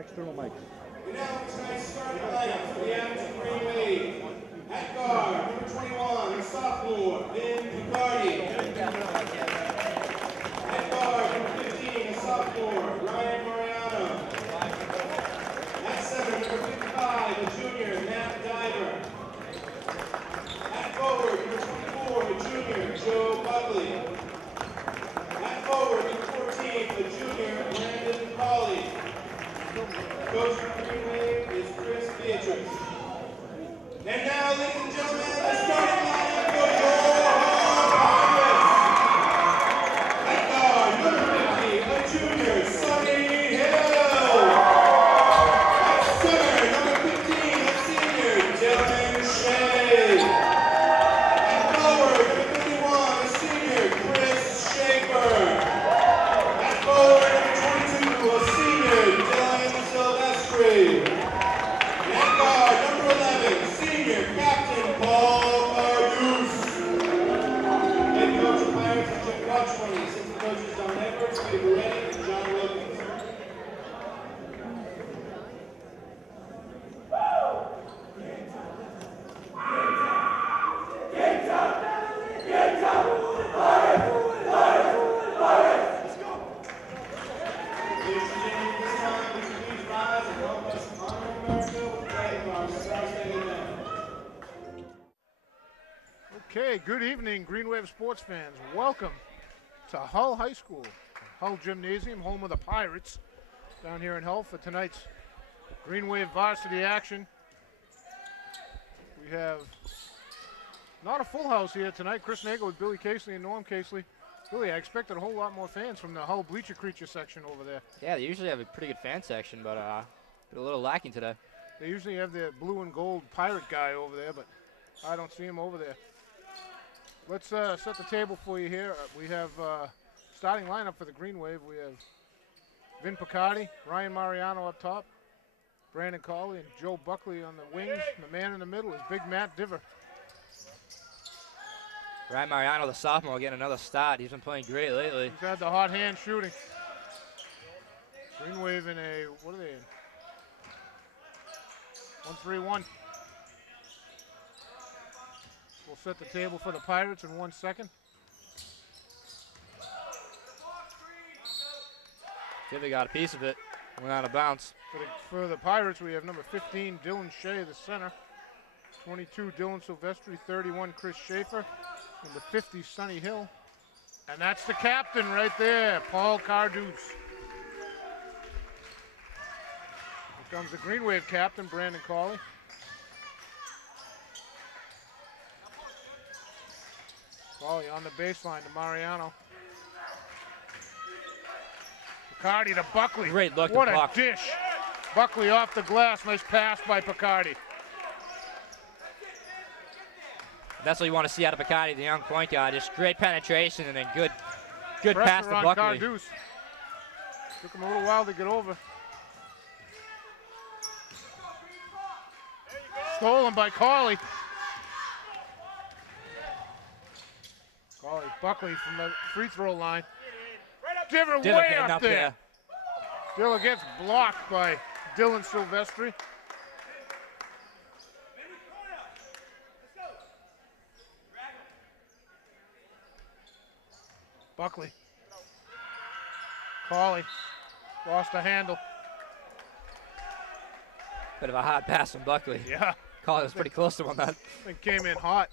external mics. We now tonight's starting lineup for the Abington Green Wave. At guard, number 21, a sophomore, Vin Picardi. At guard, number 15, a sophomore, Ryan Mariano. At center, number 55, a junior, Matt Diver. At forward, number 24, a junior, Joe Buckley. At forward, number 14, a junior, Brandon Colley. Coach for Green Wave is Chris Beatrice. And now, ladies and gentlemen, the starting lineup for your Pirates. At guard, number 50, a junior, Sonny Hill. At center, number 15, a senior, Dylan Shea. At forward, number 51, a senior, Chris Schaefer. At forward, number 22, a senior, Dylan Silvestri. And at guard, number 11, senior captain Paul Cardus. Head coach of Pirates is Jim Watchman. Assistant coaches Don Edwards, Peter Reddy, and John Wilkins. Okay, good evening, Green Wave sports fans. Welcome to Hull High School, Hull Gymnasium, home of the Pirates, down here in Hull for tonight's Green Wave varsity action. We have not a full house here tonight. Chris Nagel with Billy Casely and Norm Casely. Billy, I expected a whole lot more fans from the Hull Bleacher Creature section over there. Yeah, they usually have a pretty good fan section, but a little lacking today. They usually have their blue and gold pirate guy over there, but I don't see him over there. Let's set the table for you here. We have starting lineup for the Green Wave. We have Vin Picardi, Ryan Mariano up top, Brandon Colley, and Joe Buckley on the wings. And the man in the middle is Big Matt Diver. Ryan Mariano, the sophomore, getting another start. He's been playing great lately. He's had the hot hand shooting. Green Wave in a, what are they in? 1-3-1. We'll set the table for the Pirates in 1 second. Diver got a piece of it. Went out of bounds. For the Pirates, we have number 15, Dylan Shea, the center. 22, Dylan Silvestri. 31, Chris Schaefer. Number 50, Sonny Hill. And that's the captain right there, Paul Cardus. Here comes the Green Wave captain, Brandon Colley. Colley on the baseline to Mariano. Picardi to Buckley. Great look. What a dish. Buckley off the glass. Nice pass by Picardi. That's what you want to see out of Picardi, the young point guard. Just great penetration and then good pass to Buckley. Cardus. Took him a little while to get over. Stolen by Colley. Buckley from the free throw line. Diver way up there. Diller gets blocked by Dylan Silvestri. Buckley. Colley lost the handle. Bit of a hot pass from Buckley. Yeah. Colley was pretty close to him on that. It came in hot.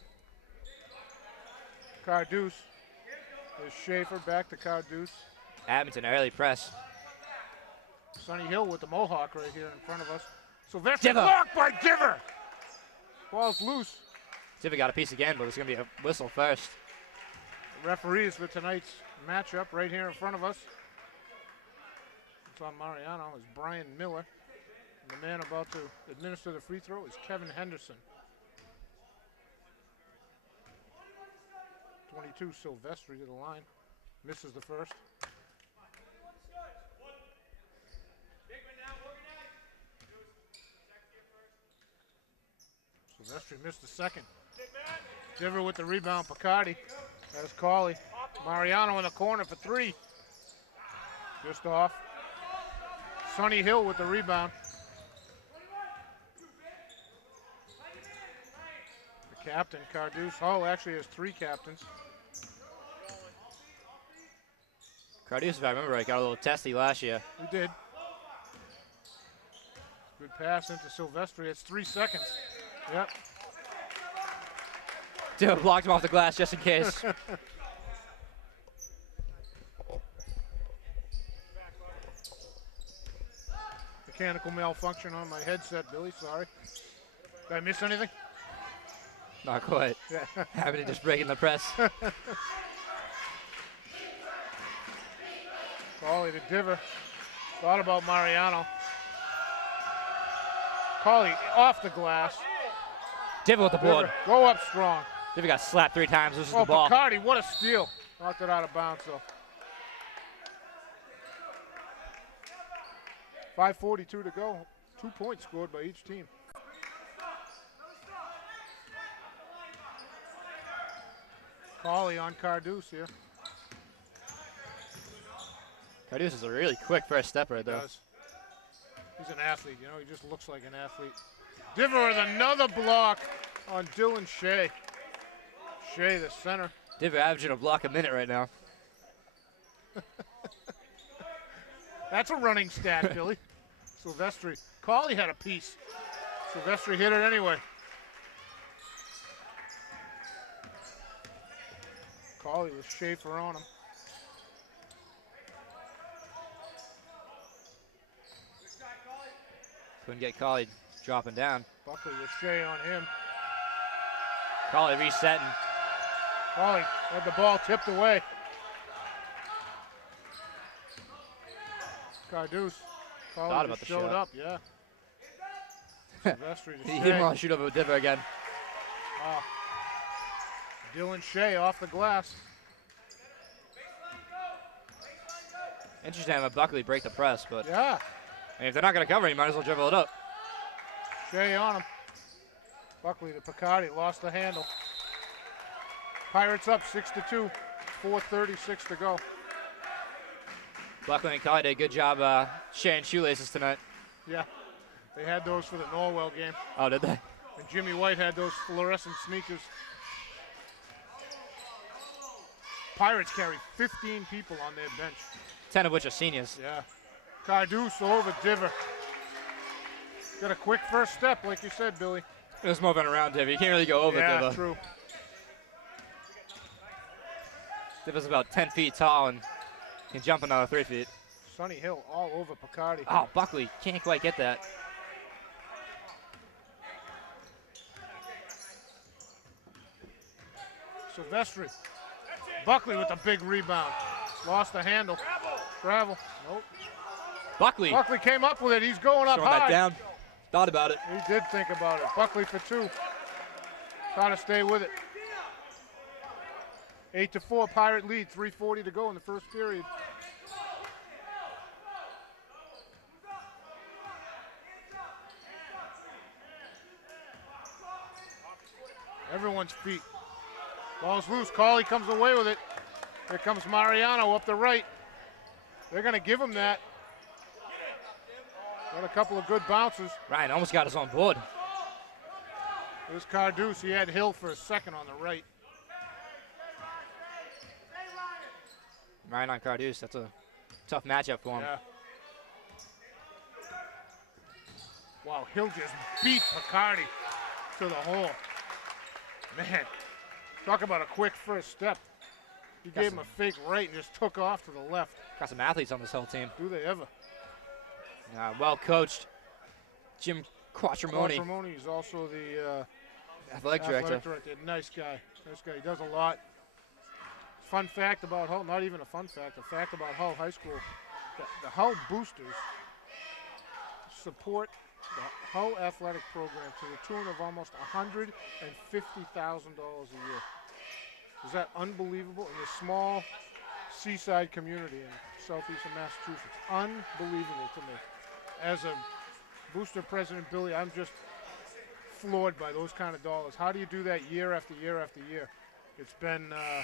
Cardus. There's Schaefer back to Cardus. Abington early press. Sonny Hill with the mohawk right here in front of us. Silvestri blocked by Diver. Ball's loose. Diver got a piece again, but it's going to be a whistle first. The referees for tonight's matchup right here in front of us. It's on Mariano is Brian Miller. And the man about to administer the free throw is Kevin Henderson. 22, Silvestri to the line. Misses the first. Silvestri missed the second. Diver with the rebound, Picardi. There's Colley. Mariano in the corner for three. Just off. Sonny Hill with the rebound. The captain, Carduce. Hull actually has 3 captains. Carduce, if I remember right, got a little testy last year. He did. Good pass into Silvestri. It's 3 seconds. Yep. Dude, blocked him off the glass just in case. Mechanical malfunction on my headset, Billy. Sorry. Did I miss anything? Not quite. Yeah. Having to just breaking the press. Cawley to Diver. Thought about Mariano. Cawley off the glass. Diver with the board. Diver, go up strong. Diver got slapped 3 times, loses Oh, the ball. Picardi, what a steal. Knocked it out of bounds, though. 5:42 to go. 2 points scored by each team. Cawley on Carduce here. Carduce is a really quick first step right there. He's an athlete, you know, he just looks like an athlete. Diver with another block on Dylan Shea. Shea, the center. Diver averaging a block a minute right now. That's a running stat, Billy. Silvestri. Cawley had a piece. Silvestri hit it anyway. Cawley with Schaefer on him. Couldn't get Cawley dropping down. Buckley with Shea on him. Cawley resetting. Cawley had the ball tipped away. Carduce. Thought about the showed shot. up, yeah. Silvestri to He Shea. didn't want to shoot over with Diver again. Oh. Dylan Shea off the glass. Interesting to have Buckley break the press, but Yeah. if they're not going to cover, you might as well dribble it up. Shea on him. Buckley to Picardi, lost the handle. Pirates up 6-2, 4:36 to go. Buckley and Cawley did a good job sharing shoelaces tonight. Yeah, they had those for the Norwell game. Oh, did they? And Jimmy White had those fluorescent sneakers. Pirates carry 15 people on their bench. 10 of which are seniors. Yeah. Carduce over Diver. Got a quick first step, like you said, Billy. It was moving around Diver. You can't really go over Yeah, Diver. true. Diver's about 10 feet tall and can jump another 3 feet. Sonny Hill all over Picardi. Oh, Buckley can't quite get that. Silvestri. Buckley with a big rebound. Lost the handle. Travel. Nope. Buckley Buckley came up with it. He's going up throwing high. that down. Thought about it. He did think about it. Buckley for 2. Trying to stay with it. 8-4 Pirate lead. 3:40 to go in the first period. Everyone's feet. Ball's loose. Cawley comes away with it. Here comes Mariano up the right. They're going to give him that. Got a couple of good bounces. Ryan almost got his own board. There's Carduce. He had Hill for a second on the right. Ryan on Carduce. That's a tough matchup for him. Yeah. Wow, Hill just beat Picardi to the hole. Man, talk about a quick first step. He gave him a fake right and just took off to the left. Got some athletes on this whole team. Do they ever? Well coached. Jim Quattromoni. Quattromoni is also the Athletic director. Nice guy. Nice guy. He does a lot. Fun fact about Hull, not even a fun fact, a fact about Hull High School. The Hull boosters support the Hull athletic program to the tune of almost $150,000 a year. Is that unbelievable in this small seaside community in southeastern Massachusetts? Unbelievable to me. As a booster president, Billy, I'm just floored by those kind of dollars. How do you do that year after year after year? It's been, I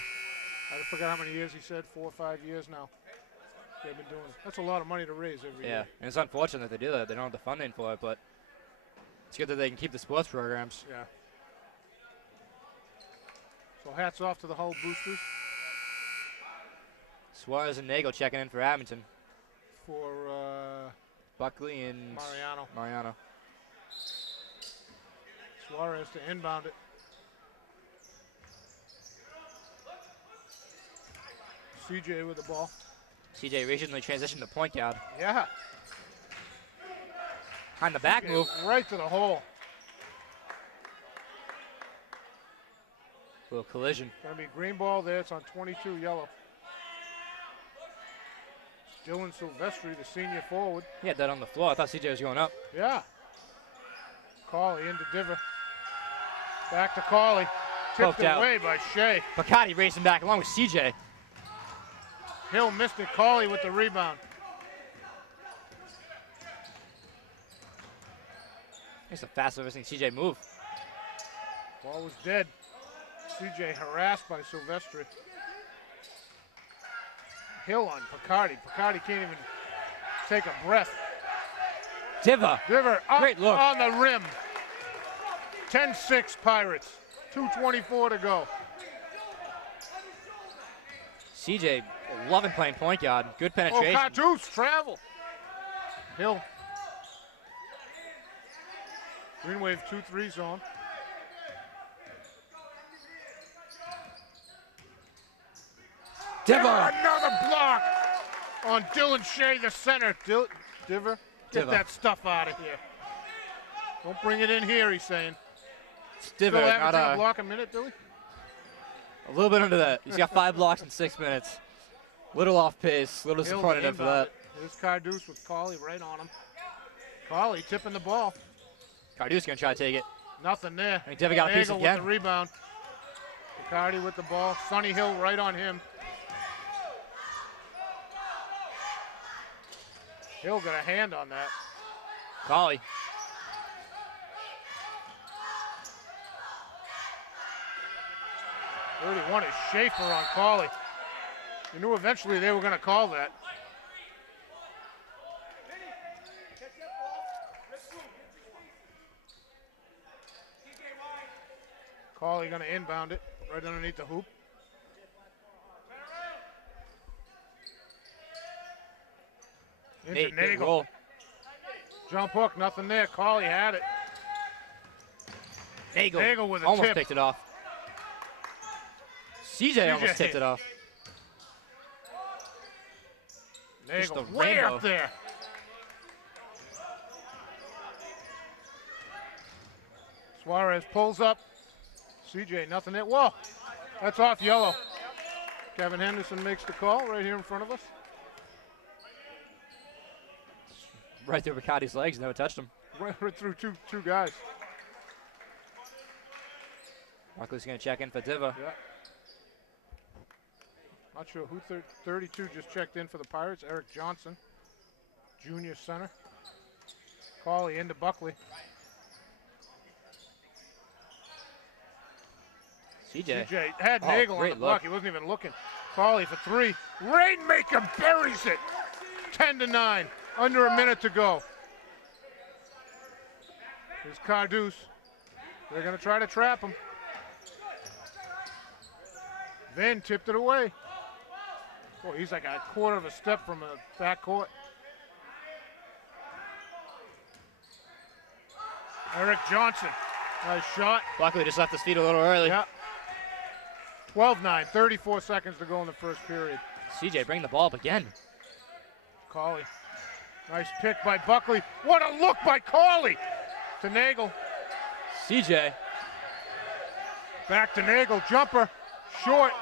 forgot how many years he said, 4 or 5 years now. they've been doing. That's a lot of money to raise every year. Yeah, and it's unfortunate that they do that. They don't have the funding for it, but it's good that they can keep the sports programs. Yeah. So hats off to the Hull Boosters. Suarez and Nagel checking in for Abington. For Buckley and Mariano. Suarez to inbound it. CJ with the ball. CJ recently transitioned to point guard. Yeah. On the back move. Right to the hole. Little collision. Gonna be green ball there. It's on 22 yellow. Dylan Silvestri, the senior forward. He had that on the floor. I thought CJ was going up. Yeah. Cauley into Diver. Back to Cauley. Tipped away by Shea. Bacardi racing back along with CJ. Hill missed it. Cauley with the rebound. It's the fastest I've seen CJ move. Ball was dead. CJ harassed by Silvestri. Hill on Picardi. Picardi can't even take a breath. Diver up great look on the rim. 10-6 Pirates. 2:24 to go. CJ loving playing point guard. Good penetration. Oh, Cartouche, travel. Hill. Green Wave 2-3 zone. Diver. Another block on Dylan Shea, the center. Diver, get that stuff out of here. Don't bring it in here, he's saying. Diver, still averaging a block a minute, Billy? A little bit under that. He's got 5 blocks in 6 minutes. Little off pace. Little disappointed him for that. There's Carduce with Cauley right on him. Cauley tipping the ball. Carduce gonna try to take it. Nothing there. I think Diver got a piece again. With the rebound. Picardi with the ball. Sonny Hill right on him. Hill got a hand on that. Cauley. One is Schaefer on Cauley. You knew eventually they were going to call that. Cauley going to inbound it right underneath the hoop. Into Nagel. Jump hook, nothing there. Cauley had it. Nagel with a almost tip. picked it off. CJ almost tipped it off. Nagel way up there. Suarez pulls up. CJ, nothing there. Whoa, that's off yellow. Kevin Henderson makes the call right here in front of us. Right through Bacardi's legs, never touched him. Right through two guys. Buckley's going to check in for Diva. Yeah. Not sure who 32 just checked in for the Pirates. Eric Johnson, junior center. Cauley into Buckley. CJ had Nagel on the block. He wasn't even looking. Cauley for 3. Rainmaker buries it. 10-9. Under a minute to go. Here's Carduce. They're going to try to trap him. Van tipped it away. Oh, he's like a quarter of a step from a back court. Eric Johnson. Nice shot. Buckley just left his feet a little early. Yeah. 12-9. 34 seconds to go in the first period. CJ bring the ball up again. Cauley. Nice pick by Buckley. What a look by Cauley to Nagel. CJ. Back to Nagel. Jumper. Short.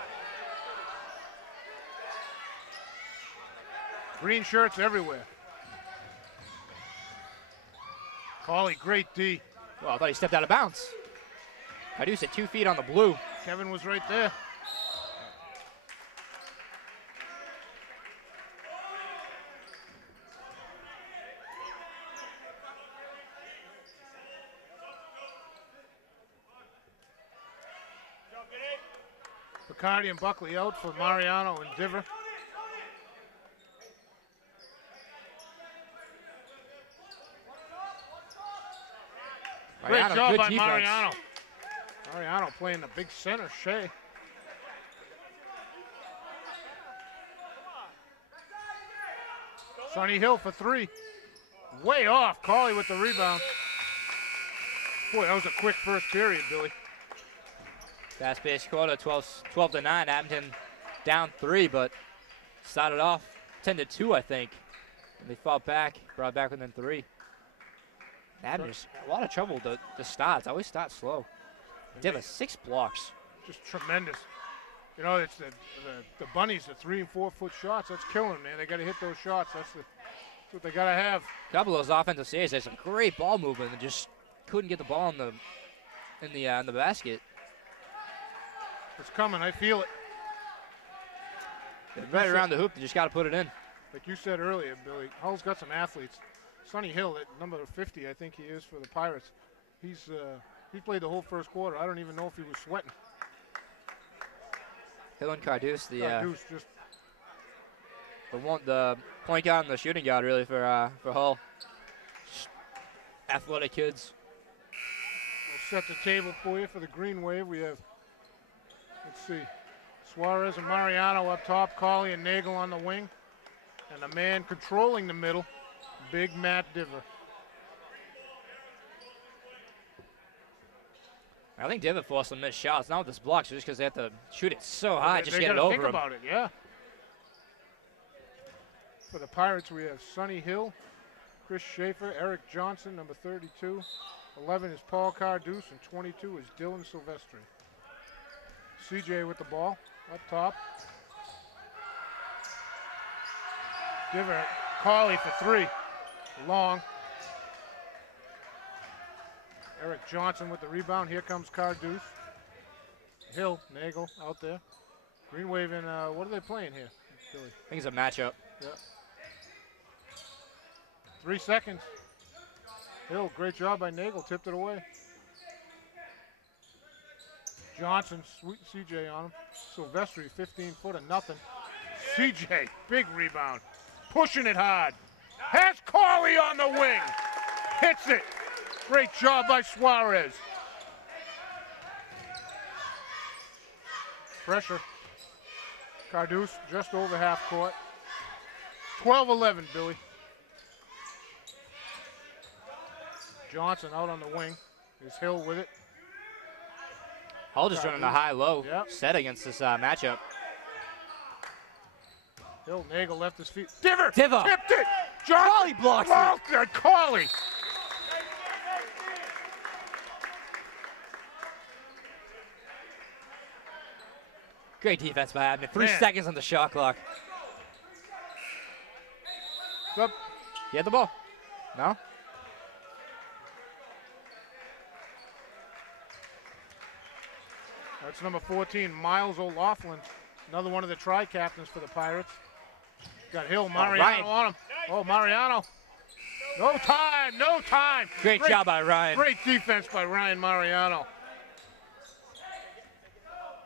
Green shirts everywhere. Cauley, great D. Oh, I thought he stepped out of bounds. Carduce at 2 feet on the blue. Kevin was right there. Bacardi and Buckley out for Mariano and Diver. Great Mariano, job good by defense. Mariano. Mariano playing the big center, Shea. Sonny Hill for three. Way off. Cauley with the rebound. Boy, that was a quick first period, Billy. Fast-paced quarter, 12-9. Abington down 3, but started off 10-2, I think. And they fought back, brought back within 3. Abington's a lot of trouble with the starts. Always start slow. They have 6 blocks. Just tremendous. You know, it's the bunnies, the 3 and 4 foot shots. That's killing them, man. They got to hit those shots. That's what they got to have. A couple of those offensive saves. They had some great ball movement and just couldn't get the ball in the basket. It's coming. I feel it. Right around the hoop. They just got to put it in. Like you said earlier, Billy, Hull's got some athletes. Sonny Hill, at number 50, I think he is for the Pirates. He played the whole first quarter. I don't even know if he was sweating. Hill and Carduce, just the point guard and the shooting guard really for Hull. Athletic kids. We'll set the table for you for the Green Wave. We have, let's see, Suarez and Mariano up top, Cauley and Nagel on the wing, and the man controlling the middle, big Matt Diver. I think Diver forced them to miss shots, not with this blocks, just because they have to shoot it so high, just they get it gotta over think them. about it, yeah. For the Pirates, we have Sonny Hill, Chris Schaefer, Eric Johnson, number 32. 11 is Paul Carduce, and 22 is Dylan Silvestri. CJ with the ball, up top. Diver, Cauley for 3, long. Eric Johnson with the rebound. Here comes Carduce. Hill, Nagel out there. Green Wave and what are they playing here, Billy? I think it's a matchup. Yeah. 3 seconds. Hill, great job by Nagel, tipped it away. Johnson, sweet CJ on him. Silvestri, 15-footer, nothing. CJ, big rebound. Pushing it hard. Has Cauley on the wing. Hits it. Great job by Suarez. Pressure. Carduce just over half court. 12-11, Billy. Johnson out on the wing. Is Hill with it. Hull just running a high-low set against this matchup. Hill, Nagel left his feet. Diver! Tipped it! Cauley blocks it! Cauley! Great defense by Abington. 3 Man. seconds on the shot clock. What's up? He had the ball. No? That's number 14, Miles O'Laughlin. Another one of the tri-captains for the Pirates. Got Hill, Mariano on him. Oh, Mariano. No time, no time. Great job by Ryan. Great defense by Ryan Mariano.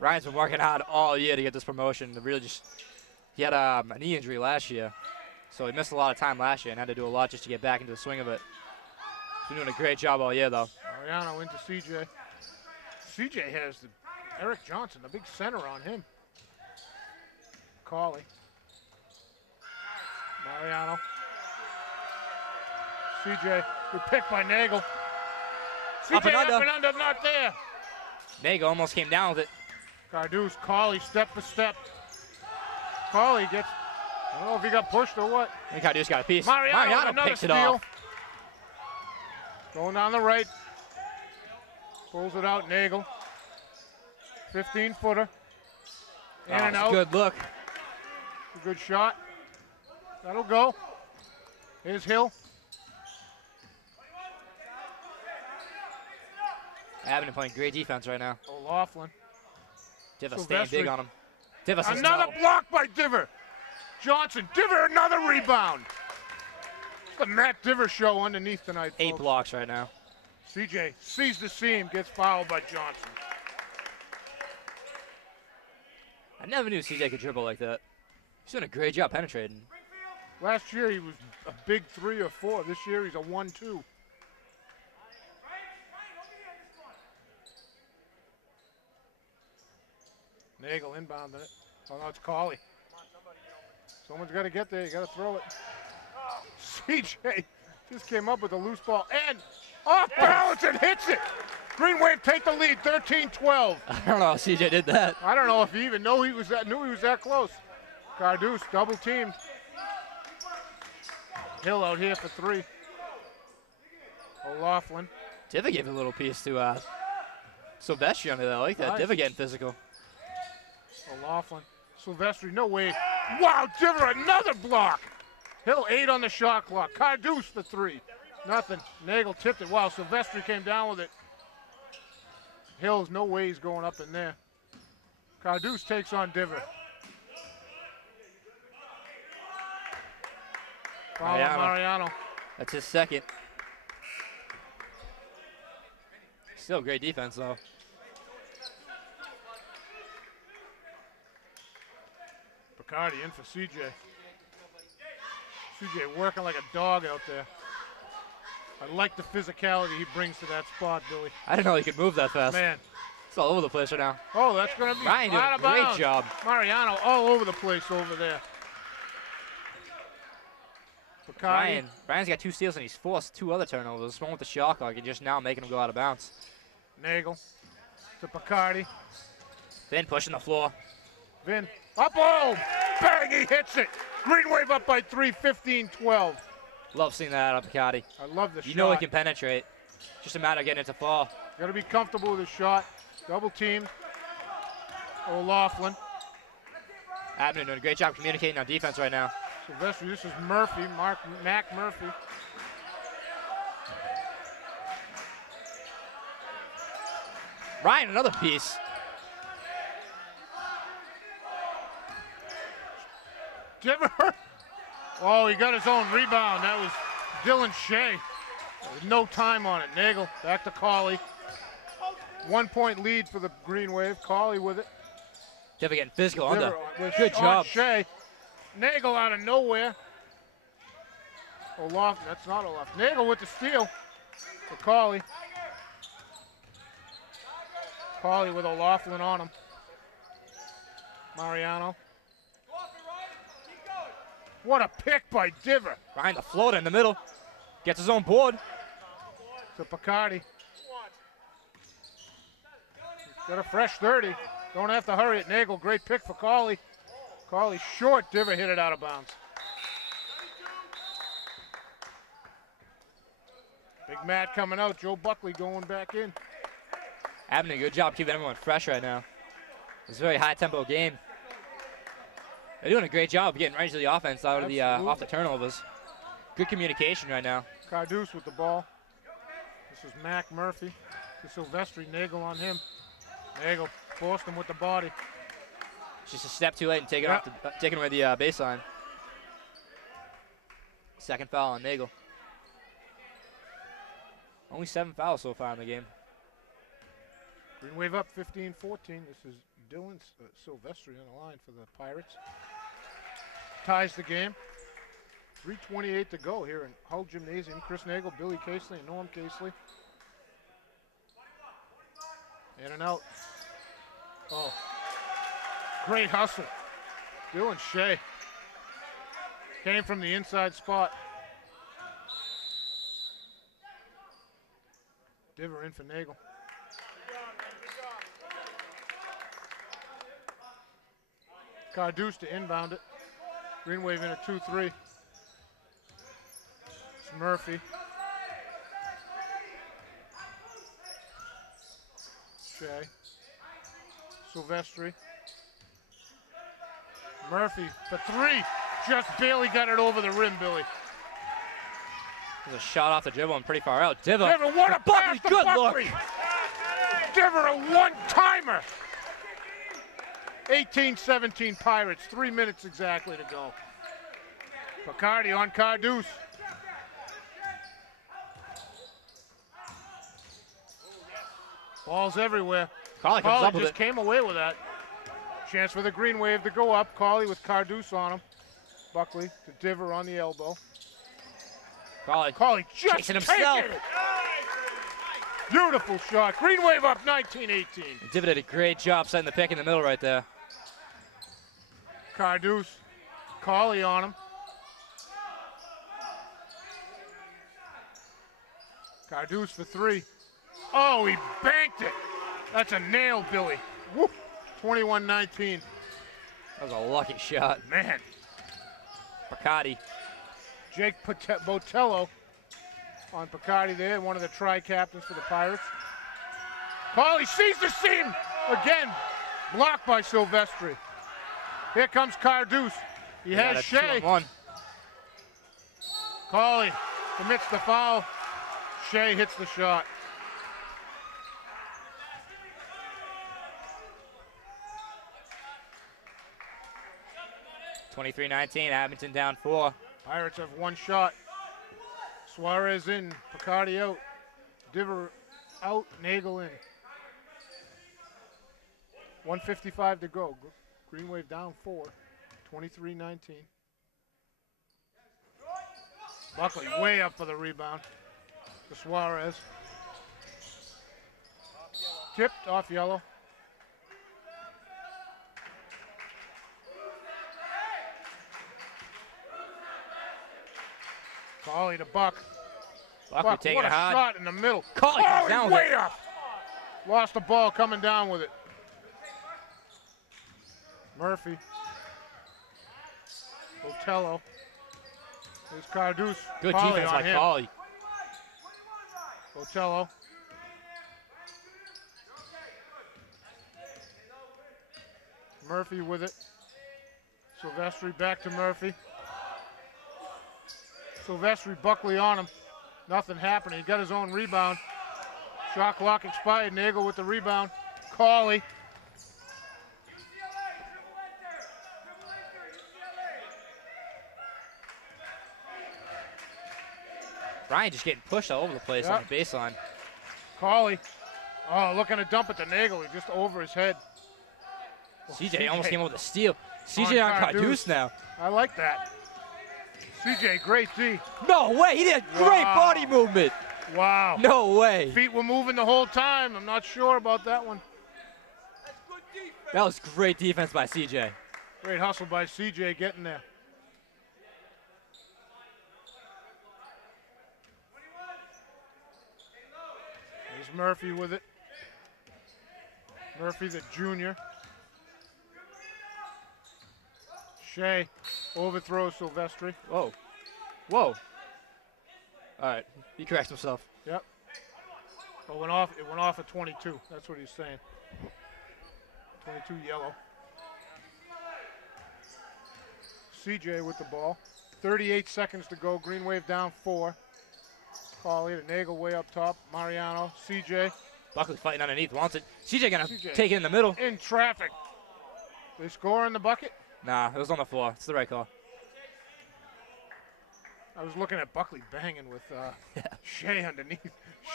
Ryan's been working hard all year to get this promotion. He had a knee injury last year, so he missed a lot of time last year and had to do a lot just to get back into the swing of it. He's been doing a great job all year, though. Mariano into CJ. CJ has Eric Johnson, the big center on him. Cauley. Mariano. CJ, good pick by Nagel. CJ Up and under, not there. Nagel almost came down with it. Carduce, Cauley, step for step. Cauley gets, I don't know if he got pushed or what. I think Carduce got a piece. Mariano picks steal. it off. Going down the right. Pulls it out, Nagel. 15-footer. In and out. Good look. A good shot. That'll go. Here's Hill. Abington playing great defense right now. O'Laughlin. Diver staying big on him. Diver says another no. block by Diver. Johnson, Diver, another rebound. It's the Matt Diver show underneath tonight, folks. 8 blocks right now. CJ sees the seam, gets fouled by Johnson. I never knew CJ could dribble like that. He's doing a great job penetrating. Last year he was a big 3 or 4. This year he's a 1-2. Nagel inbounding it. Oh, no, it's Cauley. Someone's got to get there. You got to throw it. CJ just came up with a loose ball and off balance and hits it. Green Wave take the lead, 13-12. I don't know how CJ did that. I don't know if he even knew he was that close. Carduce double teamed. Hill out here for three. O'Laughlin. Diva gave a little piece to Silvestri under that. I like that. Nice. Diva getting physical. O'Laughlin. Silvestri, no way. Wow, Diver, another block. Hill 8 on the shot clock. Carduce the three. Nothing. Nagel tipped it. Wow, Silvestri came down with it. Hill's no way he's going up in there. Carduce takes on Diver. Mariano. That's his second. Still great defense, though. Picardi in for CJ. CJ working like a dog out there. I like the physicality he brings to that spot, Billy. I didn't know he could move that fast. Man. It's all over the place right now. Oh, that's going to be Ryan doing a great job. Mariano all over the place over there. Ryan's got 2 steals and he's forced 2 other turnovers. One with the shot clock and just now making him go out of bounds. Nagel to Picardi. Vin pushing the floor. Vin up, oh, bang, he hits it. Green Wave up by 3, 15-12. Love seeing that out of Picardi. I love the shot. You know he can penetrate. Just a matter of getting it to fall. Got to be comfortable with the shot. Double teamed. O'Laughlin. Abington doing a great job communicating on defense right now. Silvestri, this is Murphy, Mac Murphy. Ryan, another piece. Diver. Oh, he got his own rebound. That was Dylan Shea. No time on it. Nagel back to Cauley. 1 point lead for the Green Wave. Cauley with it. Diver getting physical under. Good job. Shea. Nagel out of nowhere. O'Laughlin, that's not O'Laughlin. Nagel with the steal for Cauley. Cauley with O'Laughlin on him. Mariano. What a pick by Diver. Ryan the floater in the middle. Gets his own board. To Picardi. Got a fresh 30. Don't have to hurry it. Nagel, great pick for Cauley. Cauley short. Diver hit it out of bounds. Big Matt coming out. Joe Buckley going back in. Abington, good job keeping everyone fresh right now. It's a very high tempo game. They're doing a great job getting right to the offense out of the off the turnovers. Good communication right now. Carduce with the ball. This is Mac Murphy. To Silvestri. Nagel on him. Nagel forced him with the body. Just a step too late and taking away the baseline. Second foul on Nagel. Only 7 fouls so far in the game. Green Wave up 15-14. This is Dylan Silvestri on the line for the Pirates. Ties the game. 3:28 to go here in Hull Gymnasium. Chris Nagel, Billy Casely, and Norm Casely. In and out. Oh. Great hustle. Dylan Shea. Came from the inside spot. Diver in for Nagel. Carduce to inbound it. Green Wave in a 2-3. It's Murphy. Shea. Silvestri. Murphy for 3. Just barely got it over the rim, Billy. There's a shot off the dribble and pretty far out. Diver, what a pass to good Buckley. look. Diver, a one-timer. 18-17 Pirates, 3 minutes exactly to go. Picardi on Carduce. Balls everywhere. Cauley comes up with just it. came away with that. Chance for the Green Wave to go up. Cauley with Carduce on him. Buckley to Diver on the elbow. Cauley Cauley just chasing himself. taking it. Beautiful shot. Green Wave up 19-18. Diva did a great job setting the pick in the middle right there. Carduce, Colley on him. Carduce for three. Oh, he banked it. That's a nail, Billy. Woo. 21-19. That was a lucky shot. Man. Picardi. Jake Botello on Picardi there, one of the tri-captains for the Pirates. Colley sees the seam again. Blocked by Silvestri. Here comes Carduce. He has Shea. Colley commits the foul. Shea hits the shot. (23-19), Abington down 4. Pirates have one shot. Suarez in, Picardi out. Diver out, Nagel in. 1:55 to go. Green Wave down 4, 23-19. Buckley way up for the rebound. To Suarez. Tipped off yellow. Colley to Buck. Buck taking what it a hard. shot in the middle. Colley comes down with way it. up. Lost the ball coming down with it. Murphy. Botello. There's Carduce. Good Colley defense on by him. Colley. Botello. Murphy with it. Silvestri back to Murphy. Silvestri, Buckley on him. Nothing happening. He got his own rebound. Shot clock expired. Nagel with the rebound. Colley. Ryan just getting pushed all over the place on the baseline. Colley. Oh, looking to dump it to Nagel. He just over his head. CJ almost came up with a steal. CJ on Carduce now. I like that. CJ, great D. No way, he did a great body movement. Wow. No way. Feet were moving the whole time. I'm not sure about that one. That was great defense by CJ. Great hustle by CJ getting there. There's Murphy with it. Murphy, the junior. Shea overthrows Silvestri. Whoa. Whoa. All right, he corrects himself. Yep. It went off at 22. That's what he's saying. 22 yellow. CJ with the ball. 38 seconds to go. Green Wave down 4. Colley to Nagel way up top. Mariano, CJ. Buckley fighting underneath, wants it. CJ gonna take it in the middle. In traffic. They score in the bucket? Nah, it was on the floor. It's the right call. I was looking at Buckley banging with Shea underneath.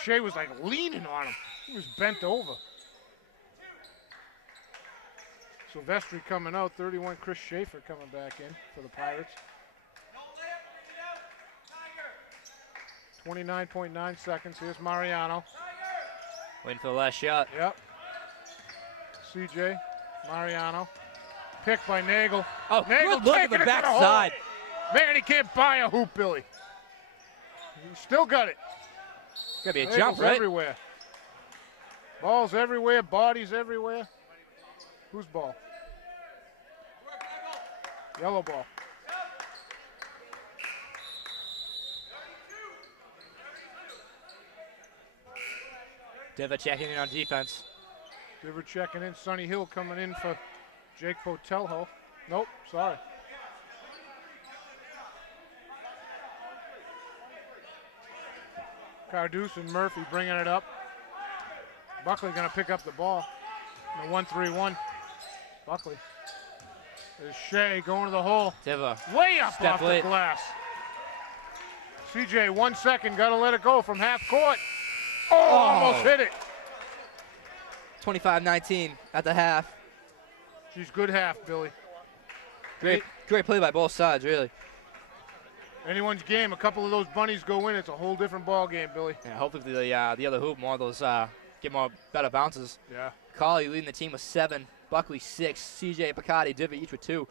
Shea was like leaning on him. He was bent over. Silvestri coming out. 31, Chris Schaefer coming back in for the Pirates. 29.9 seconds. Here's Mariano. Waiting for the last shot. Yep. CJ, Mariano. Picked by Nagel. Oh, Nagel good look at the backside. Man, he can't buy a hoop, Billy. He still got it. Gotta be a Nagel's jump, right? Everywhere. Balls everywhere, bodies everywhere. Whose ball? Yellow ball. Diva checking in on defense. Diver checking in. Sonny Hill coming in for Jake Botelho. Nope, sorry. Carduce and Murphy bringing it up. Buckley going to pick up the ball. The 1-3-1. Buckley. There's Shea going to the hole. Diva. Way up Step off late. the glass. CJ, 1 second. Got to let it go from half court. Oh, almost hit it. 25-19 at the half. She's good half, Billy. Great play by both sides, really. Anyone's game. A couple of those bunnies go in, it's a whole different ball game, Billy. Yeah, hopefully the other hoop, more of those get more better bounces. Yeah. Colley leading the team with 7, Buckley 6, CJ, Picardi, Diva each with 2.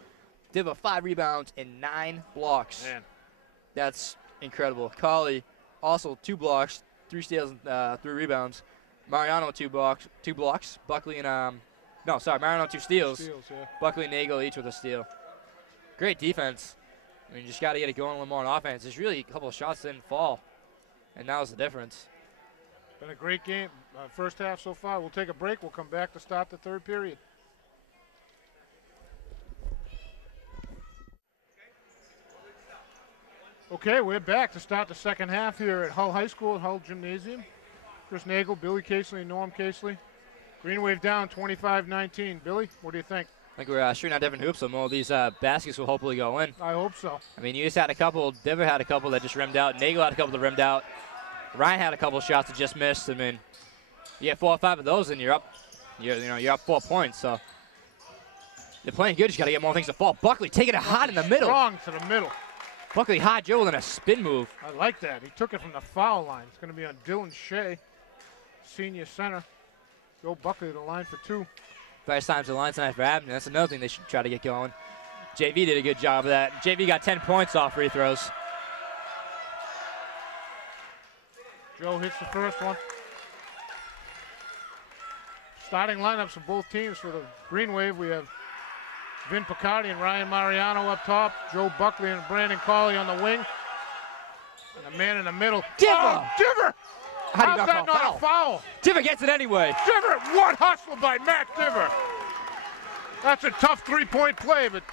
Diva 5 rebounds and 9 blocks. Man. That's incredible. Colley also 2 blocks, 3 steals, and 3 rebounds. Mariano 2 blocks. Buckley and Mariano 2 steals. Yeah. Buckley and Nagel each with a steal. Great defense. I mean, you just got to get it going a little more on offense. There's really a couple of shots that didn't fall, and that was the difference. Been a great game, first half so far. We'll take a break. We'll come back to start the third period. Okay, we're back to start the second half here at Hull High School, at Hull Gymnasium. Chris Nagel, Billy Casely, Norm Casely. Green Wave down 25-19. Billy, what do you think? I think we're shooting out different hoops, so more of these baskets will hopefully go in. I hope so. I mean, you just had a couple. Diver had a couple that just rimmed out. Nagel had a couple that rimmed out. Ryan had a couple shots that just missed. I mean, you get 4 or 5 of those, and you're up. You're up 4 points. So they're playing good. You got to get more things to fall. Buckley taking it hard in the middle. Strong to the middle. Buckley hard dribble and a spin move. I like that. He took it from the foul line. It's going to be on Dylan Shea, senior center. Joe Buckley to the line for 2. First time to the line tonight for Abington. That's another thing they should try to get going. JV did a good job of that. JV got 10 points off free throws. Joe hits the first one. Starting lineups of both teams for the Green Wave. We have Vin Picardi and Ryan Mariano up top. Joe Buckley and Brandon Colley on the wing. And a man in the middle. Diver! Oh, Diver! How's that not a foul? Diver gets it anyway. Diver, what hustle by Matt Diver. That's a tough 3-point play, but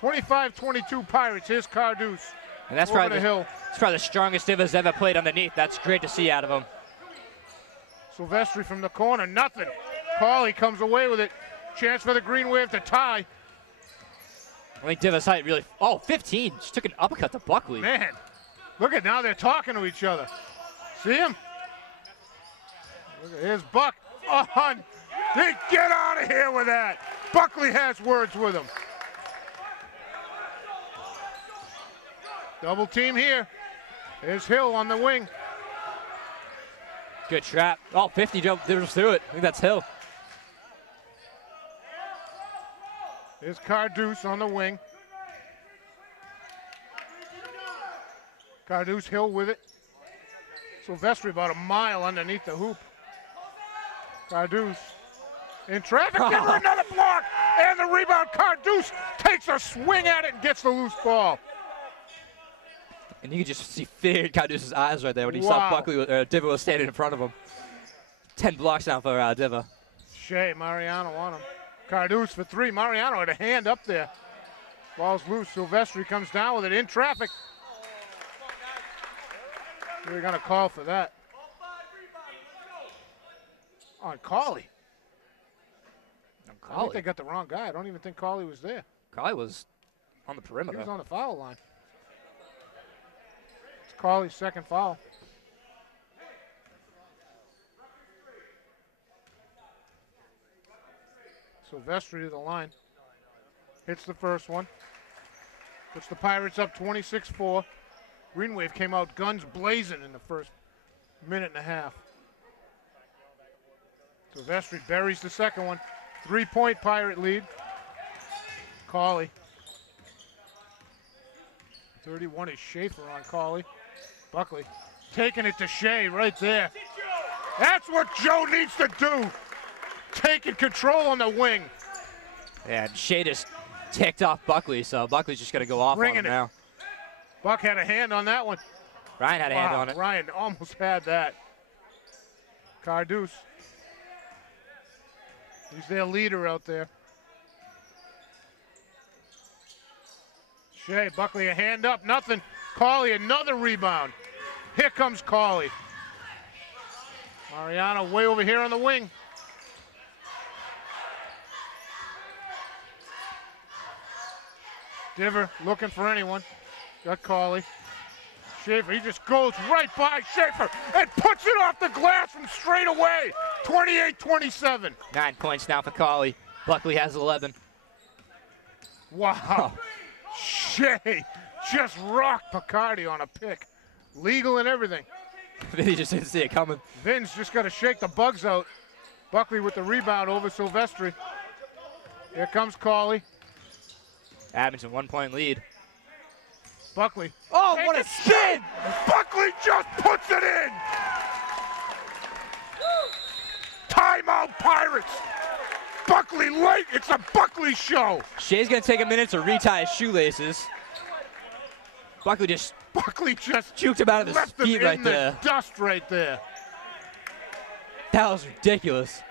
25-22 Pirates. Here's Carduce. And that's over the hill. It's probably the strongest Diver's ever played underneath. That's great to see out of him. Silvestri from the corner, nothing. Colley comes away with it. Chance for the Green Wave to tie. I think Diver's height really, 15. Just took an uppercut to Buckley. Man, look at now they're talking to each other. See him? Look at here's Buck. On. Get out of here with that. Buckley has words with him. Double team here. There's Hill on the wing. Good trap. 50 dribbles through it. I think that's Hill. There's Carduce on the wing. Carduce, Hill with it. Silvestri about a mile underneath the hoop. Carduce in traffic. Give her another block. And the rebound. Carduce takes a swing at it and gets the loose ball. And you can just see fear in Carduce's eyes right there when he saw Buckley, Diva was standing in front of him. 10 blocks now for Diva. Shea, Mariano on him. Carduce for 3. Mariano had a hand up there. Ball's loose. Silvestri comes down with it in traffic. We're going to call for that. On Colley. I think they got the wrong guy. I don't even think Colley was there. Colley was on the perimeter. He was on the foul line. It's Colley's second foul. Silvestri to the line. Hits the first one. Puts the Pirates up 26-4. Green Wave came out guns blazing in the first minute and a half. Silvestri buries the second one. 3-point Pirate lead. Colley. 31 is Schaefer on Colley. Buckley taking it to Shea right there. That's what Joe needs to do. Taking control on the wing. Yeah, and Shea just ticked off Buckley, so Buckley's just going to go off on him now. Buck had a hand on that one. Ryan had a hand on it. Ryan almost had that. Carduce. He's their leader out there. Shea, Buckley a hand up, nothing. Colley, another rebound. Here comes Colley. Mariano way over here on the wing. Diver looking for anyone. Got Colley. Schaefer, he just goes right by Schaefer and puts it off the glass from straight away. 28-27. 9 points now for Colley. Buckley has 11. Wow. Shea just rocked Picardi on a pick. Legal and everything. Vinny just didn't see it coming. Vin's just got to shake the bugs out. Buckley with the rebound over Silvestri. Here comes Cawley. Abington 1 point lead. Buckley. Oh, what a spin! Buckley just puts it in! Timeout, Pirates! Buckley late, it's a Buckley show! Shea's gonna take a minute to retie his shoelaces. Buckley just juked him out of his left feet him right in there. the dust right there. That was ridiculous.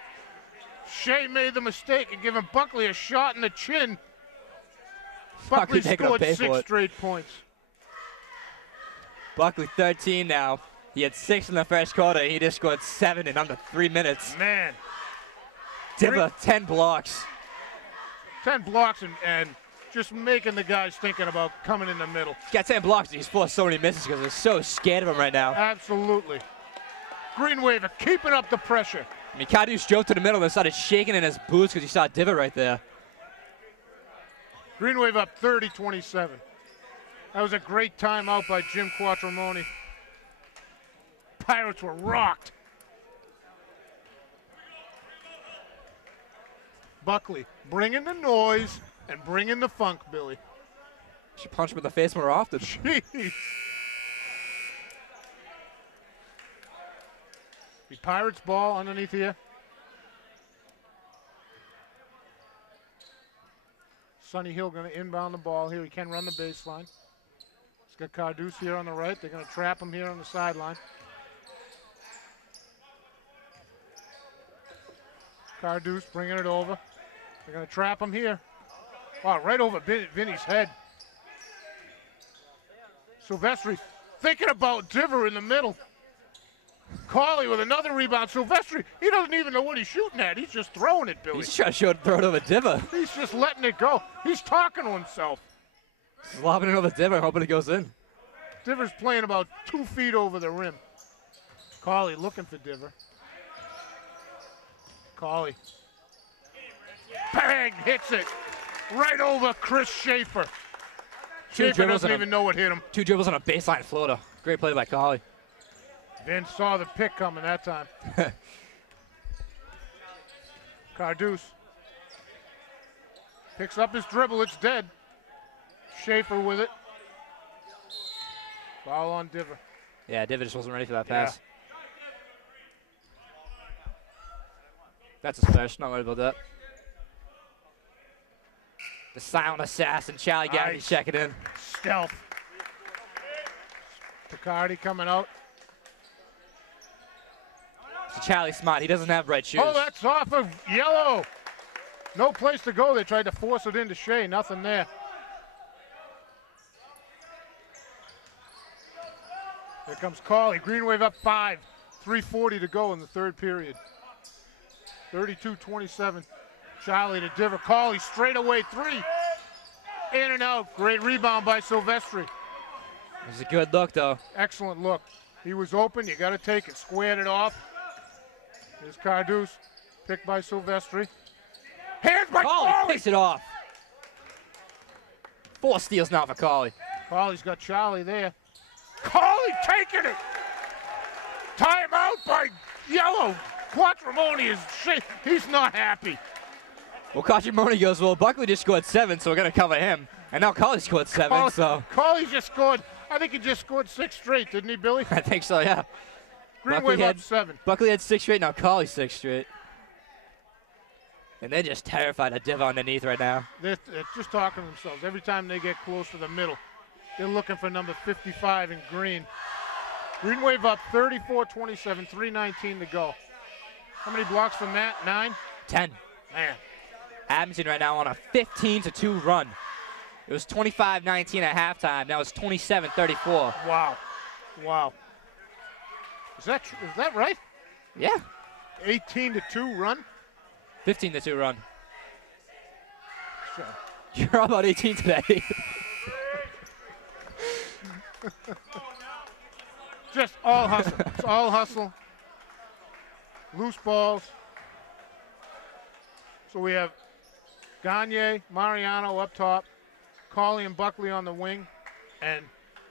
Shea made the mistake of giving Buckley a shot in the chin. Buckley Buckley making him scored pay 6 for it. straight points. Buckley 13 now. He had 6 in the first quarter. He just scored 7 in under 3 minutes. Man. Diva, 10 blocks. 10 blocks and just making the guys thinking about coming in the middle. He's got 10 blocks. He's forced so many misses because they're so scared of him right now. Absolutely. Green Wave are keeping up the pressure. I mean, Kadius drove to the middle and started shaking in his boots because he saw Diva right there. Green Wave up 30-27. That was a great timeout by Jim Quattromoni. Pirates were rocked. Buckley bringing the noise and bringing the funk, Billy. Should punch him in the face more often. Jeez. The Pirates ball underneath here. Sonny Hill going to inbound the ball here. He can run the baseline. He's got Carduce here on the right. They're going to trap him here on the sideline. Carduce bringing it over. They're going to trap him here. Wow, right over Vinny's head. Silvestri thinking about Diver in the middle. Cawley with another rebound. Silvestri, he doesn't even know what he's shooting at. He's just throwing it, Billy. He's trying to throw it over Diva. He's just letting it go. He's talking to himself. He's lobbing it over Diva, hoping it goes in. Diver's playing about 2 feet over the rim. Cawley looking for Diver. Cawley. Bang! Hits it. Right over Chris Schaefer. Schaefer doesn't even know what hit him. 2 dribbles on a baseline floater. Great play by Cawley. Vince saw the pick coming that time. Carduce picks up his dribble. It's dead. Schaefer with it. Foul on Diver. Yeah, Diva just wasn't ready for that pass. That's a smash. Not worried about that. The silent assassin, Charlie Gaggy checking in. Stealth. Picardi coming out. So Charlie's smart. He doesn't have red shoes. Oh, that's off of Yellow. No place to go. They tried to force it into Shea. Nothing there. Here comes Cawley. Green Wave up 5. 3:40 to go in the third period. 32-27. Charlie to Diver. Cawley straight away 3. In and out. Great rebound by Silvestri. It was a good look, though. Excellent look. He was open. You got to take it. Squared it off. Here's Carduce. Picked by Silvestri. Hands by Cawley Cawley. picks it off. 4 steals now for Cawley. Cawley's got Charlie there. Cawley taking it. Timeout by Yellow. Quattromoni is he's not happy. Well, Quattromoni goes, well, Buckley just scored 7, so we're going to cover him. And now Cawley scored 7, so. Cawley just scored, I think he just scored 6 straight, didn't he, Billy? I think so, yeah. Green Wave up 7. Buckley had 6 straight, now Cawley 6 straight. And they're just terrified of Diva underneath right now. They're just talking to themselves. Every time they get close to the middle, they're looking for number 55 in green. Green Wave up 34-27, 3:19 to go. How many blocks from Matt? 9? 10. Man. Abington right now on a 15-2 run. It was 25-19 at halftime. Now it's 27-34. Wow. Wow. Is that right? Yeah. 18-2 run? 15-2 run. Sure. You're all about 18 today. Just all hustle. It's all hustle. Loose balls. So we have Gagne, Mariano up top, Cawley and Buckley on the wing, and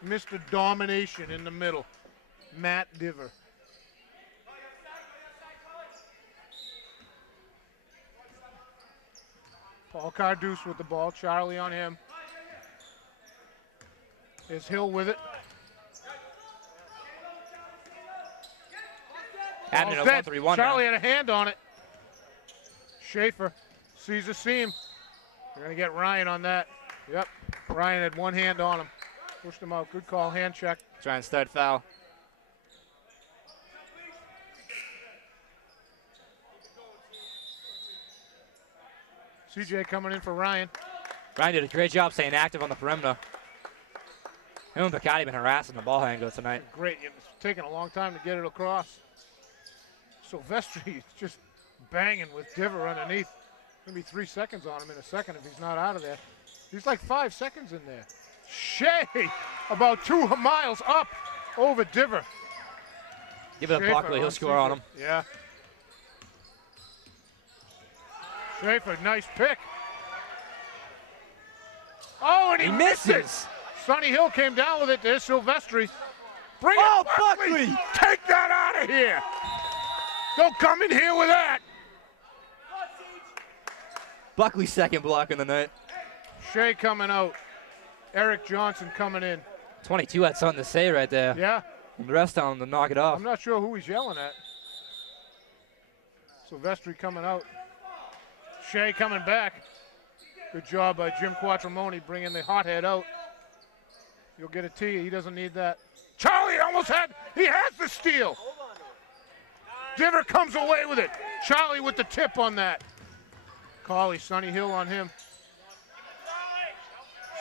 Mr. Domination in the middle, Matt Diver. Paul Carduce with the ball. Charlie on him. There's Hill with it. Abington 1-3-1 Charlie now. had a hand on it. Schaefer sees the seam. They're going to get Ryan on that. Yep, Ryan had one hand on him. Pushed him out. Good call, hand check. Trying to start foul. CJ coming in for Ryan. Ryan did a great job staying active on the perimeter. Him and Bacardi been harassing the ball handler tonight. Great. It's taking a long time to get it across. Silvestri just banging with Diver underneath. Going to be 3 seconds on him in a second if he's not out of there. He's like 5 seconds in there. Shea about 2 miles up over Diver. Give it to Buckley. He'll score on him. Yeah. Schaefer, nice pick. Oh, and he misses. Sonny Hill came down with it. There's Silvestri. Bring it, Buckley! Take that out of here. Don't come in here with that. Buckley's second block in the night. Shea coming out. Eric Johnson coming in. 22 had something to say right there. Yeah. And the rest on him to knock it off. I'm not sure who he's yelling at. Silvestri coming out. Shea coming back. Good job by Jim Quattromoni bringing the hothead out. You'll get a tee. He doesn't need that. Charlie almost he has the steal. Diver comes away with it. Charlie with the tip on that. Colley, Sonny Hill on him.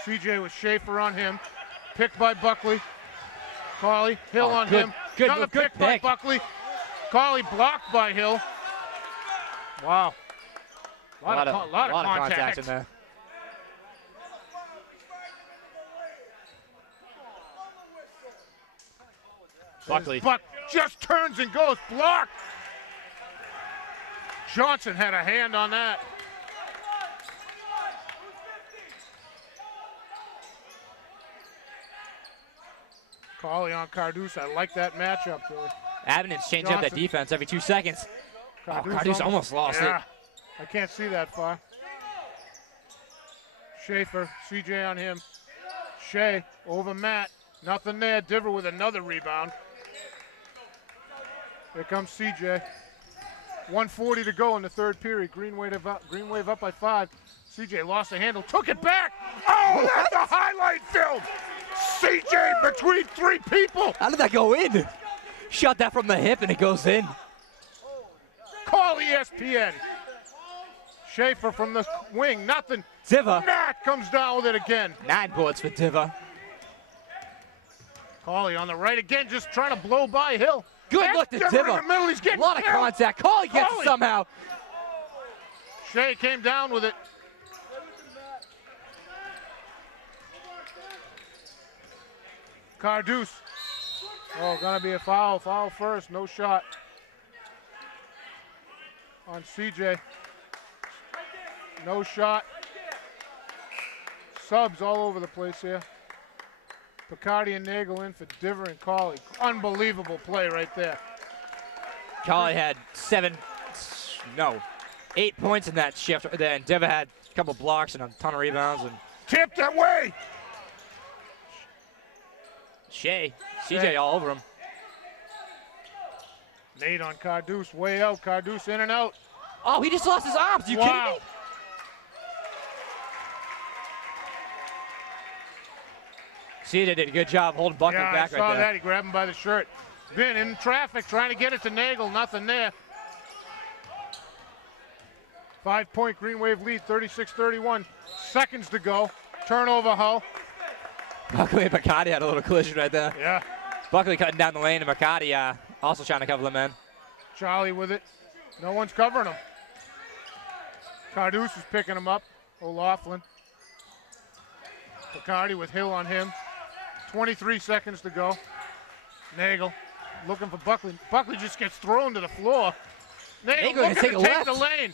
CJ with Schaefer on him. Picked by Buckley. Colley, Hill on him. Another pick by Buckley. Colley blocked by Hill. Wow. A lot of contact in there. Buckley. Buck just turns and goes. Blocked. Johnson had a hand on that. Colley on Carduce. I like that matchup, Billy. Abington's changing up that defense every 2 seconds. Carduce almost lost it. I can't see that far. Schaefer, CJ on him. Shea over Matt. Nothing there. Diver with another rebound. Here comes CJ. 1:40 to go in the third period. Green Wave up by 5. CJ lost the handle. Took it back. Oh, that's a highlight film. CJ between 3 people. How did that go in? Shot that from the hip and it goes in. Call ESPN. Schaefer from the wing. Nothing. Diver. Matt comes down with it again. 9 boards for Diver. Colley on the right again, just trying to blow by Hill. Good look to Diver. In the middle, he's getting a lot of contact. Colley gets it somehow. Shea came down with it. Carduce. Oh, gonna be a foul. Foul first, no shot. On CJ. No shot. Subs all over the place here. Picardi and Nagel in for Diver and Colley. Unbelievable play right there. Colley had 8 points in that shift right there, and Diver had a couple blocks and a ton of rebounds. And tipped away. CJ all over him. Nate on Carduce, way out. Carduce in and out. Oh, he just lost his arms. You kidding me? CJ did a good job holding Buckley back right there. I saw that. He grabbed him by the shirt. Been in traffic trying to get it to Nagel. Nothing there. 5-point Green Wave lead, 36-31. Seconds to go. Turnover, Hull. Buckley and Bacardi had a little collision right there. Yeah. Buckley cutting down the lane, and Bacardi also trying to cover the men. Charlie with it. No one's covering him. Carduce is picking him up. O'Laughlin. Bacardi with Hill on him. 23 seconds to go. Nagel looking for Buckley. Buckley just gets thrown to the floor. Nagel looking to take the lane.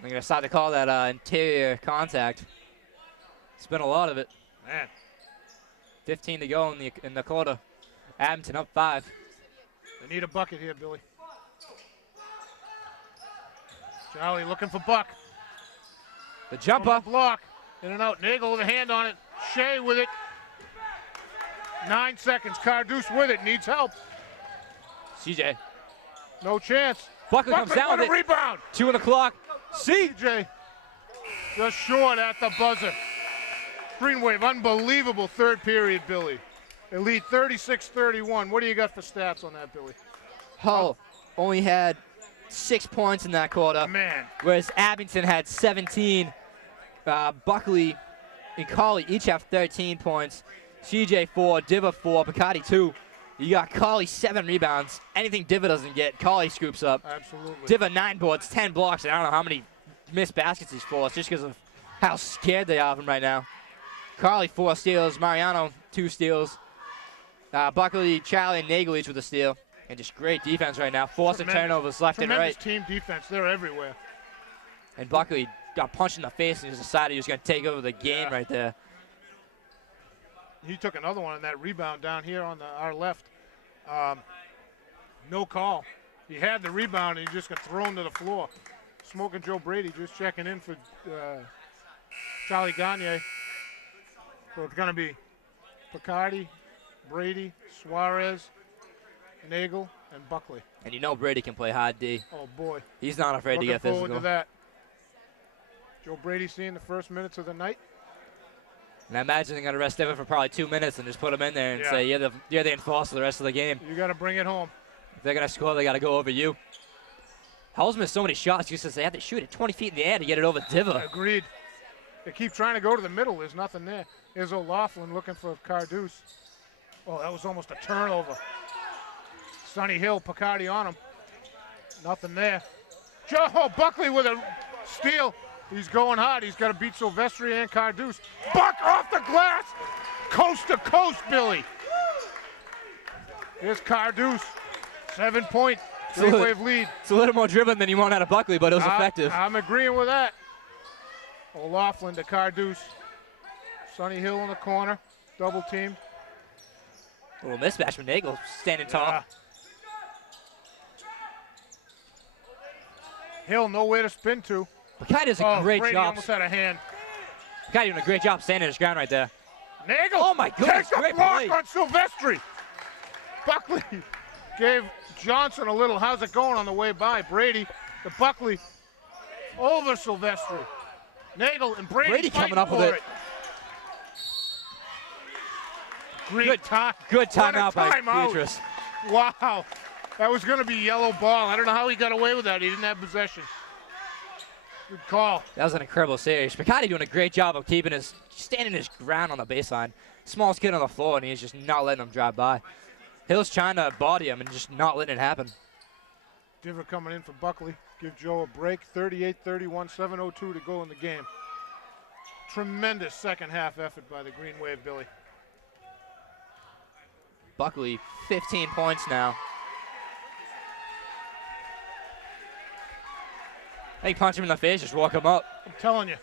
They're going to start to call that interior contact. It's been a lot of it. Man. 15 to go in the quarter. Abington up 5. They need a bucket here, Billy. Charlie looking for Buck. The jumper. Block. In and out. Nagel with a hand on it. Shea with it. 9 seconds. Carduce with it. Needs help. CJ. No chance. Buckley comes down with it. Rebound. 2 on the clock. CJ just short at the buzzer. Green Wave, unbelievable third period, Billy. They lead 36-31. What do you got for stats on that, Billy? Hull only had 6 points in that quarter. Man. Whereas Abington had 17. Buckley and Colley each have 13 points. CJ 4, Diva 4, Picardi 2. You got Colley 7 rebounds. Anything Diva doesn't get, Colley scoops up. Absolutely. Diva 9 boards, 10 blocks, and I don't know how many missed baskets he's forced just because of how scared they are of him right now. Colley 4 steals, Mariano 2 steals. Buckley, Charlie, and Nagel each with a steal. And just great defense right now, forcing turnovers left and right. Tremendous team defense, they're everywhere. And Buckley got punched in the face and he decided he was going to take over the game right there. He took another one on that rebound down here on our left. No call. He had the rebound and he just got thrown to the floor. Smoking Joe Brady just checking in for Charlie Gagne. So it's going to be Picardi, Brady, Suarez, Nagel, and Buckley. And you know Brady can play hard D. Oh, boy. He's not afraid to get physical. Looking forward to that. Joe Brady seeing the first minutes of the night. And I imagine they're going to rest Evan for probably 2 minutes and just put him in there and say, you're the enforcer the rest of the game. You got to bring it home. If they're going to score, they got to go over you. Hull's missed so many shots just because they have to shoot it 20 feet in the air to get it over Diva. Agreed. They keep trying to go to the middle. There's nothing there. Here's O'Loughlin looking for Carduce. Oh, that was almost a turnover. Sonny Hill, Picardi on him. Nothing there. Joe Buckley with a steal. He's going hard. He's got to beat Silvestri and Carduce. Buck off the glass. Coast to coast, Billy. Here's Carduce. 7-point. Three-wave lead. It's a little more dribbling than you want out of Buckley, but it was effective. I'm agreeing with that. O'Loughlin to Carduce. Sonny Hill in the corner. Double teamed. A little mismatch from Nagel standing tall. Yeah. Hill nowhere to spin to. Picardi does a great Brady job. Almost had a hand. Picardi doing a great job standing his ground right there. Nagel. Oh my goodness, Takes a great block play. on Silvestri. Buckley gave Johnson a little how's it going on the way by. Brady to Buckley over Silvestri. Nagel and Brady coming up with it. Good time. Good timeout by Beatrice. Wow. That was going to be yellow ball. I don't know how he got away with that. He didn't have possession. Good call. That was an incredible series. Picardi doing a great job of standing his ground on the baseline. Smallest kid on the floor, and he's just not letting him drive by. Hill's trying to body him and just not letting it happen. Diver coming in for Buckley. Give Joe a break. 38-31, 7:02 to go in the game. Tremendous second half effort by the Green Wave, Billy. Buckley, 15 points now. They punch him in the face, just walk him up. I'm telling you,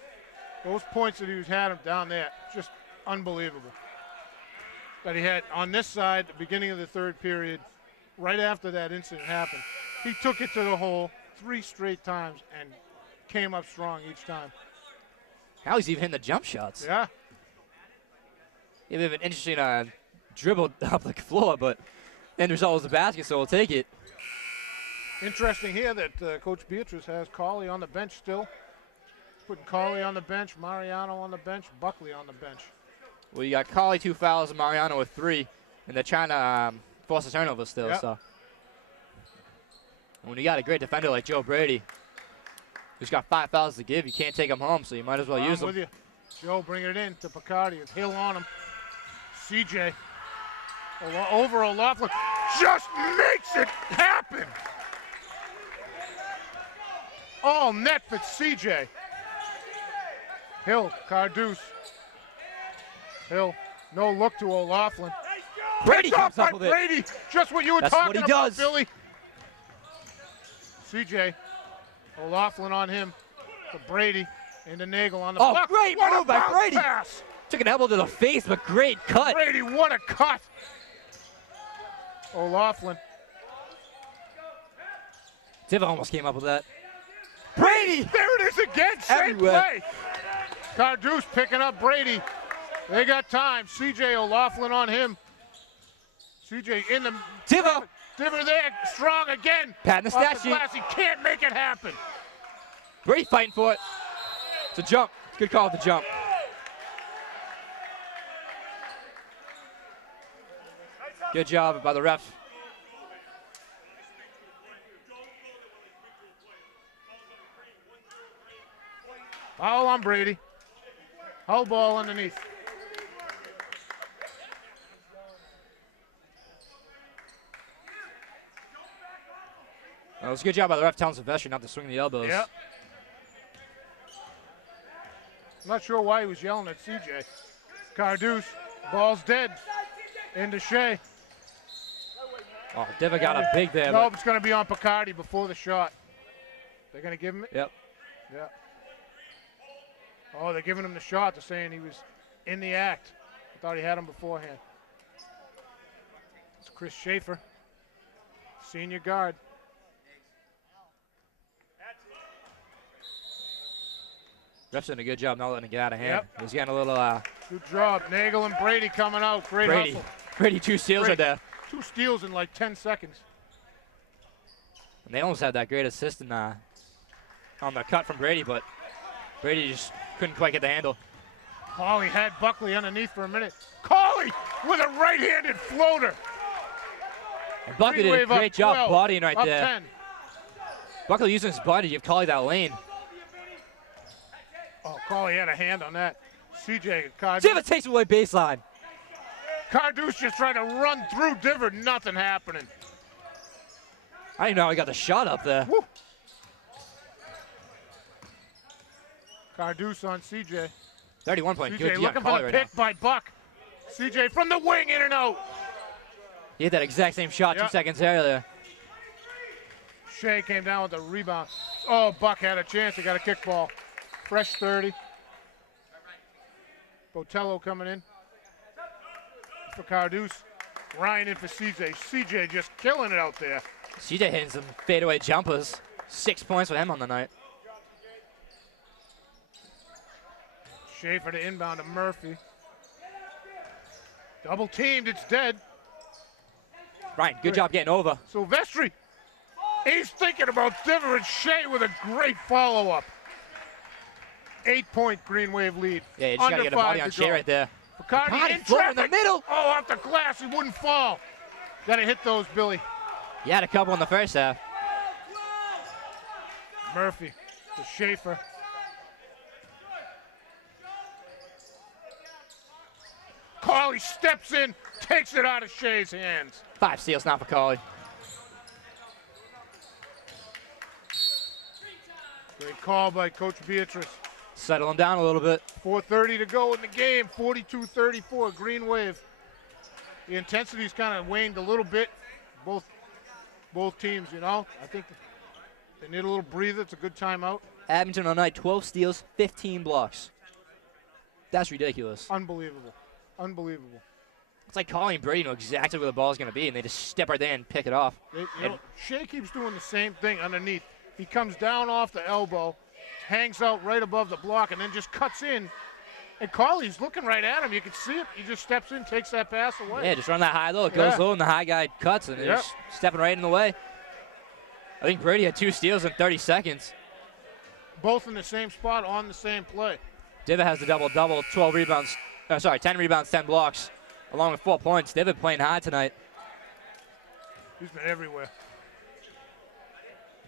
those points that he's had him down there, just unbelievable. That he had on this side, the beginning of the third period, right after that incident happened. He took it to the hole 3 straight times and came up strong each time. How he's even hitting the jump shots. Yeah. He had an interesting dribble up the floor, but end result was the basket, so we'll take it. Interesting here that Coach Beatrice has Colley on the bench still. Putting Colley on the bench, Mariano on the bench, Buckley on the bench. Well, you got Colley 2 fouls and Mariano with 3, and they're trying to force a turnover still. Yep. So when you got a great defender like Joe Brady, who's got 5 fouls to give, you can't take him home, so you might as well use them. I'm with you. Joe bringing it in to Picardi with Hill on him. CJ over O'Loughlin, just makes it happen. All net for CJ. Hill, Carduce. Hill, no look to O'Loughlin. Brady comes by up with Brady. it. Just what you were That's talking what he about, does. Billy. CJ, O'Loughlin on him. To Brady into Nagel on the block. Great What move a by bounce Brady. pass. Took an elbow to the face, but great cut. Brady, what a cut. O'Laughlin. Diva almost came up with that. Brady! There it is again, same Everywhere. play. Carduce picking up Brady. They got time. CJ O'Laughlin on him. CJ in the... Diva! Diver there, strong again. Pat in the Off stat the sheet. glass. He can't make it happen. Brady fighting for it. It's a jump. Good call with the jump. Good job by the ref. Foul on Brady. Hull ball underneath. Well, it was a good job by the ref telling Sylvester not to swing the elbows. Yep. I'm not sure why he was yelling at CJ. Carduce, ball's dead. Into Shea. Oh, Diva got a big there. Nope, it's going to be on Picardi before the shot. They're going to give him it? Yep. Yeah. Oh, they're giving him the shot. They're saying he was in the act. I thought he had him beforehand. It's Chris Schaefer, senior guard. Ref's doing a good job not letting it get out of hand. Yep. He's getting a little Good job. Nagel and Brady coming out. Great hustle. Brady 2 steals right there. 2 steals in like 10 seconds. And they almost had that great assist in, on the cut from Brady, but Brady just couldn't quite get the handle. Cauley had Buckley underneath for a minute. Cauley with a right-handed floater. And Buckley did a Green wave great up job 12, bodying right up there. 10. Buckley using his body to give Cauley that lane. Oh, Cauley had a hand on that. CJ Carduce. Diva takes away baseline. Carduce just trying to run through Diver. Nothing happening. I didn't know how he got the shot up there. Woo. Carduce on CJ. 31 point. CJ Good looking for the right pick now. by Buck. CJ from the wing, in and out. He had that exact same shot 2 seconds earlier. Shea came down with the rebound. Oh, Buck had a chance. He got a kickball. Fresh 30. Botello coming in for Carduce. Ryan in for CJ. CJ just killing it out there. CJ hitting some fadeaway jumpers. 6 points for him on the night. Schaefer to inbound to Murphy. Double teamed, it's dead. Ryan, good job getting over. Silvestri, he's thinking about Diver and Shea with a great follow-up. 8-point Green Wave lead. Yeah, you just got to get a body on Shea right there. Picardi in floating in traffic. the middle. Oh, off the glass, he wouldn't fall. Got to hit those, Billy. He had a couple in the first half. Murphy to Schaefer. Cauley steps in, takes it out of Shea's hands. 5 steals now for Cauley. Great call by Coach Beatrice. Settle him down a little bit. 4:30 to go in the game, 42-34, Green Wave. The intensity's kind of waned a little bit, both teams, you know. I think they need a little breather. It's a good timeout. Abington on night, 12 steals, 15 blocks. That's ridiculous. Unbelievable. Unbelievable. It's like Cauley and Brady know exactly where the ball's going to be, and they just step right there and pick it off. Shea keeps doing the same thing underneath. He comes down off the elbow, hangs out right above the block, and then just cuts in. And Cauley's looking right at him. You can see it. He just steps in, takes that pass away. Yeah, just run that high low. It goes low, and the high guy cuts, and they're just stepping right in the way. I think Brady had 2 steals in 30 seconds. Both in the same spot on the same play. Diva has the double-double, 12 rebounds. 10 rebounds, 10 blocks, along with 4 points. Diva playing high tonight. He's been everywhere.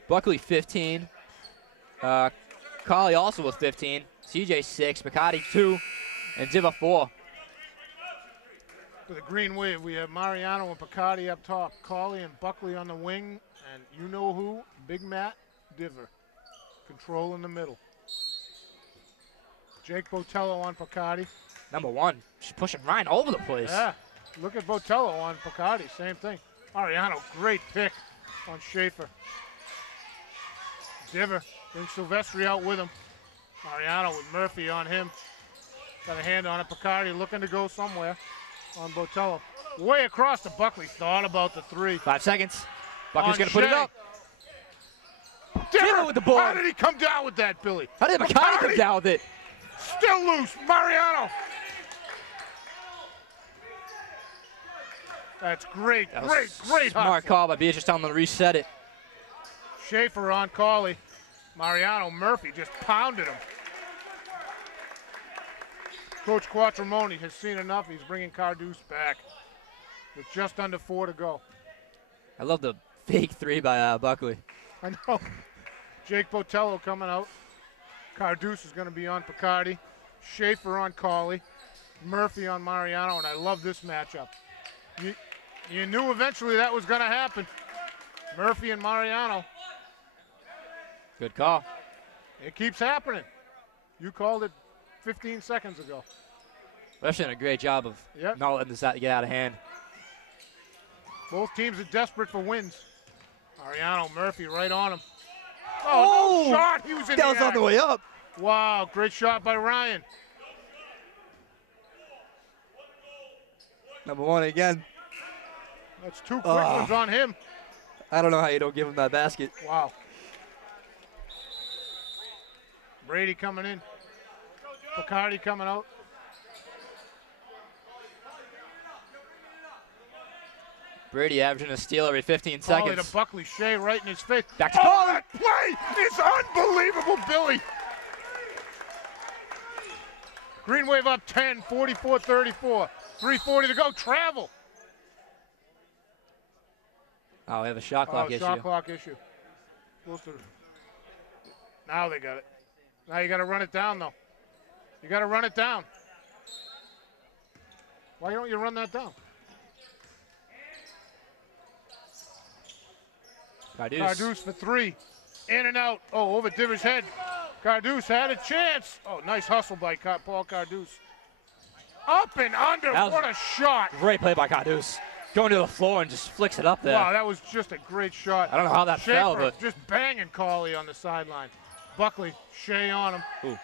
Buckley, 15. Cauley also with 15. CJ, 6. Picardi, 2. And Diva, 4. For the Green Wave, we have Mariano and Picardi up top. Cauley and Buckley on the wing. And you know who? Big Matt Diver. Control in the middle. Jake Botello on Picardi. Number 1, she's pushing Ryan all over the place. Yeah, look at Botello on Picardi, same thing. Mariano, great pick on Schaefer. Diver brings Silvestri out with him. Mariano with Murphy on him. Got a hand on it. Picardi looking to go somewhere on Botello. Way across to Buckley. Thought about the 3. 5 seconds. Buckley's On going to put it Shea. up. Dimmer with the ball. How did he come down with that, Billy? How did McCarty come down with it? Still loose. Mariano. That's great. That was Great smart hustle. call by Beatrice telling them to reset it. Schaefer on Cauley. Mariano Murphy just pounded him. Coach Quattromoni has seen enough. He's bringing Carduce back with just under 4 to go. I love the fake 3 by Buckley. I know. Jake Botello coming out. Carduce is going to be on Picardi. Schaefer on Cauley. Murphy on Mariano, and I love this matchup. You knew eventually that was going to happen. Murphy and Mariano. Good call. It keeps happening. You called it 15 seconds ago. Ref's done a great job of not letting this get out of hand. Both teams are desperate for wins. Mariano Murphy right on him. Oh, no shot. He was in that was on the way up. Wow, great shot by Ryan. Number 1 again. That's 2 quick ones on him. I don't know how you don't give him that basket. Wow. Brady coming in. Picardi coming out. Brady averaging a steal every 15 Cauley seconds. to Buckley. Shea right in his face. Back to Cauley. That play is unbelievable, Billy. Green Wave up 10, 44-34. 3:40 to go. Travel. Oh, we have a shot clock issue. Shot clock issue. Now they got it. Now you got to run it down, though. You got to run it down. Why don't you run that down? Carduce for 3. In and out. Oh, over Diver's head. Carduce had a chance. Oh, nice hustle by Paul Carduce. Up and under. What a shot. Great play by Carduce. Going to the floor and just flicks it up there. Wow, that was just a great shot. I don't know how that Schaefer fell, but just banging Cauley on the sideline. Buckley, Shea on him. Ooh.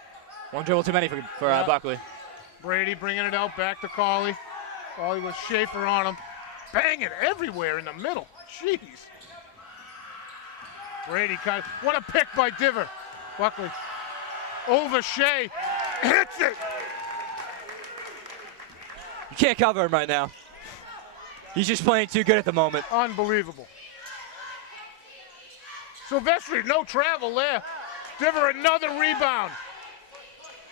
One dribble too many for Buckley. Brady bringing it out back to Cauley. Cauley with Schaefer on him. Banging everywhere in the middle. Jeez. Brady cut. What a pick by Diver. Buckley over Shea. Hits it. You can't cover him right now. He's just playing too good at the moment. Unbelievable. Silvestri, no travel there. Diver, another rebound.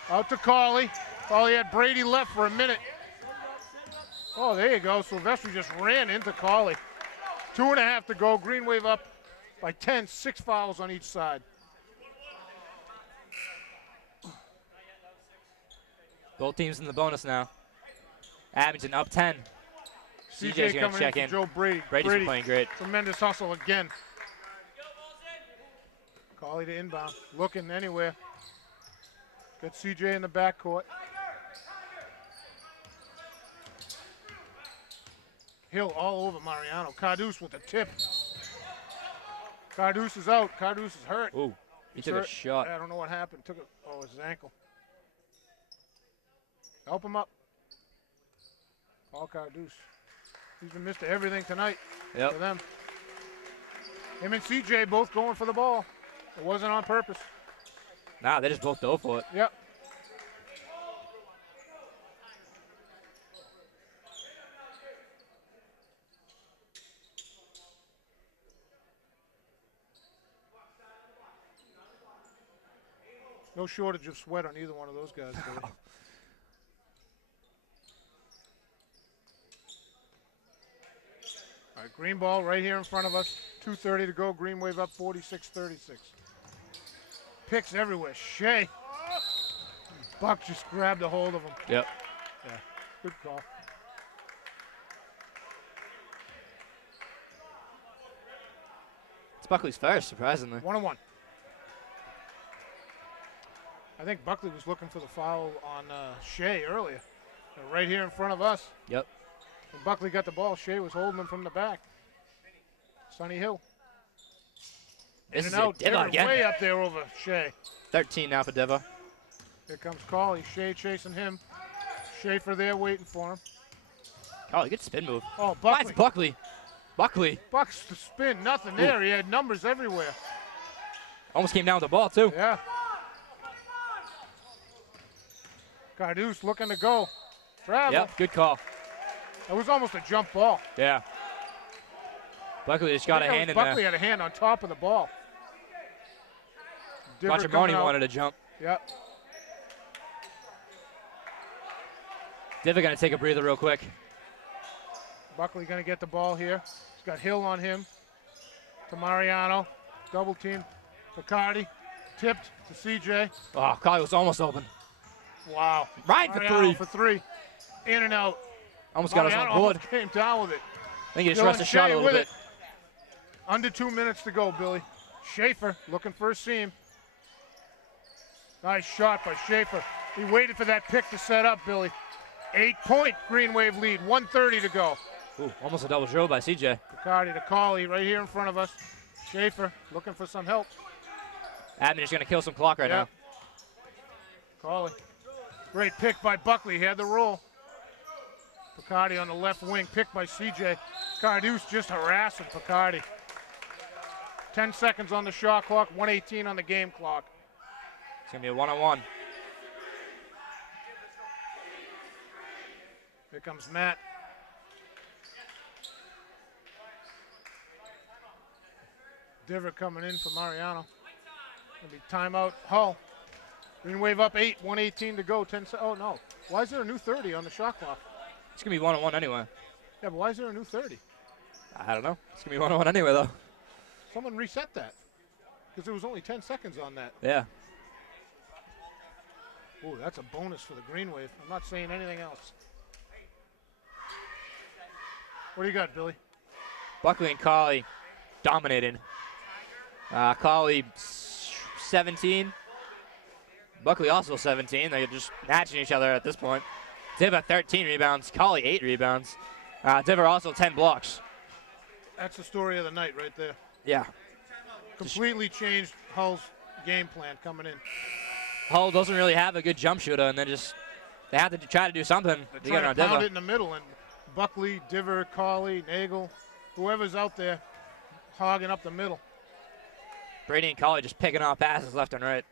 Out to Cauley. Cauley had Brady left for a minute. Oh, there you go. Silvestri just ran into Cauley. 2.5 to go. Green Wave up by 10. 6 fouls on each side. Both teams in the bonus now. Abington up 10. CJ's going to check in. Joe Brady. Brady's been playing great. Tremendous hustle again. Cauley to inbound. Looking anywhere. Got CJ in the backcourt. Hill all over Mariano. Carduce with the tip. Carduce is out. Carduce is hurt. Ooh, he took a shot. I don't know what happened. Took it. Oh, his ankle. Help him up. Paul Carduce. He's been missed everything tonight for them. Him and CJ both going for the ball. It wasn't on purpose. Nah, they just both dove for it. Yep. No shortage of sweat on either one of those guys. All right, green ball right here in front of us. 2:30 to go. Green Wave up 46-36. Picks everywhere. Shea. Buck just grabbed a hold of him. Yep. Yeah, good call. It's Buckley's first, surprisingly. 1-1. I think Buckley was looking for the foul on Shea earlier. Right here in front of us. Yep. When Buckley got the ball, Shea was holding him from the back. Sonny Hill. This In is and out. Diva again. Way up there over Shea. 13 now for Diva. Here comes Cauley. Shea chasing him. Schaefer there waiting for him. Oh, good spin move. Oh, Finds Buckley. Buckley. Bucks to spin, nothing there. He had numbers everywhere. Almost came down with the ball, too. Yeah. Carduce looking to go. Travel. Yep, good call. That was almost a jump ball. Yeah. Buckley just got a hand in there. Buckley had a hand on top of the ball. Quattromoni wanted to jump. Yep. Diva going to take a breather real quick. Buckley going to get the ball here. He's got Hill on him. To Mariano. Double team. Picardi. Tipped to CJ. Oh, Collie was almost open. Wow. Right for three. In and out. Almost got us on board. Almost came down with it. I think he just rushed the shot a little bit. Under 2 minutes to go, Billy. Schaefer looking for a seam. Nice shot by Schaefer. He waited for that pick to set up, Billy. 8-point Green Wave lead, 1:30 to go. Ooh, almost a double dribble by CJ. Picardi to Colley right here in front of us. Schaefer looking for some help. Abington is going to kill some clock right now. Colley. Great pick by Buckley. He had the roll. Picardi on the left wing, picked by CJ. Carduce just harassing Picardi. 10 seconds on the shot clock, 1:18 on the game clock. It's going to be a one-on-one. Here comes Matt. Diver coming in for Mariano. Gonna be timeout. Hull. Green Wave up 8, 1:18 to go. 10. Oh no! Why is there a new 30 on the shot clock? It's gonna be one-on-one anyway. Yeah, but why is there a new 30? I don't know. It's gonna be one-on-one anyway though. Someone reset that because there was only 10 seconds on that. Yeah. Ooh, that's a bonus for the Green Wave. I'm not saying anything else. What do you got, Billy? Buckley and Colley dominating. Colley 17. Buckley also 17. They're just matching each other at this point. Diva 13 rebounds. Colley 8 rebounds. Diva also 10 blocks. That's the story of the night right there. Yeah. Completely changed Hull's game plan coming in. Hull doesn't really have a good jump shooter, and they have to try to do something. They try to pound it in the middle, and Buckley, Diver, Colley, Nagel, whoever's out there hogging up the middle. Brady and Colley just picking off passes left and right.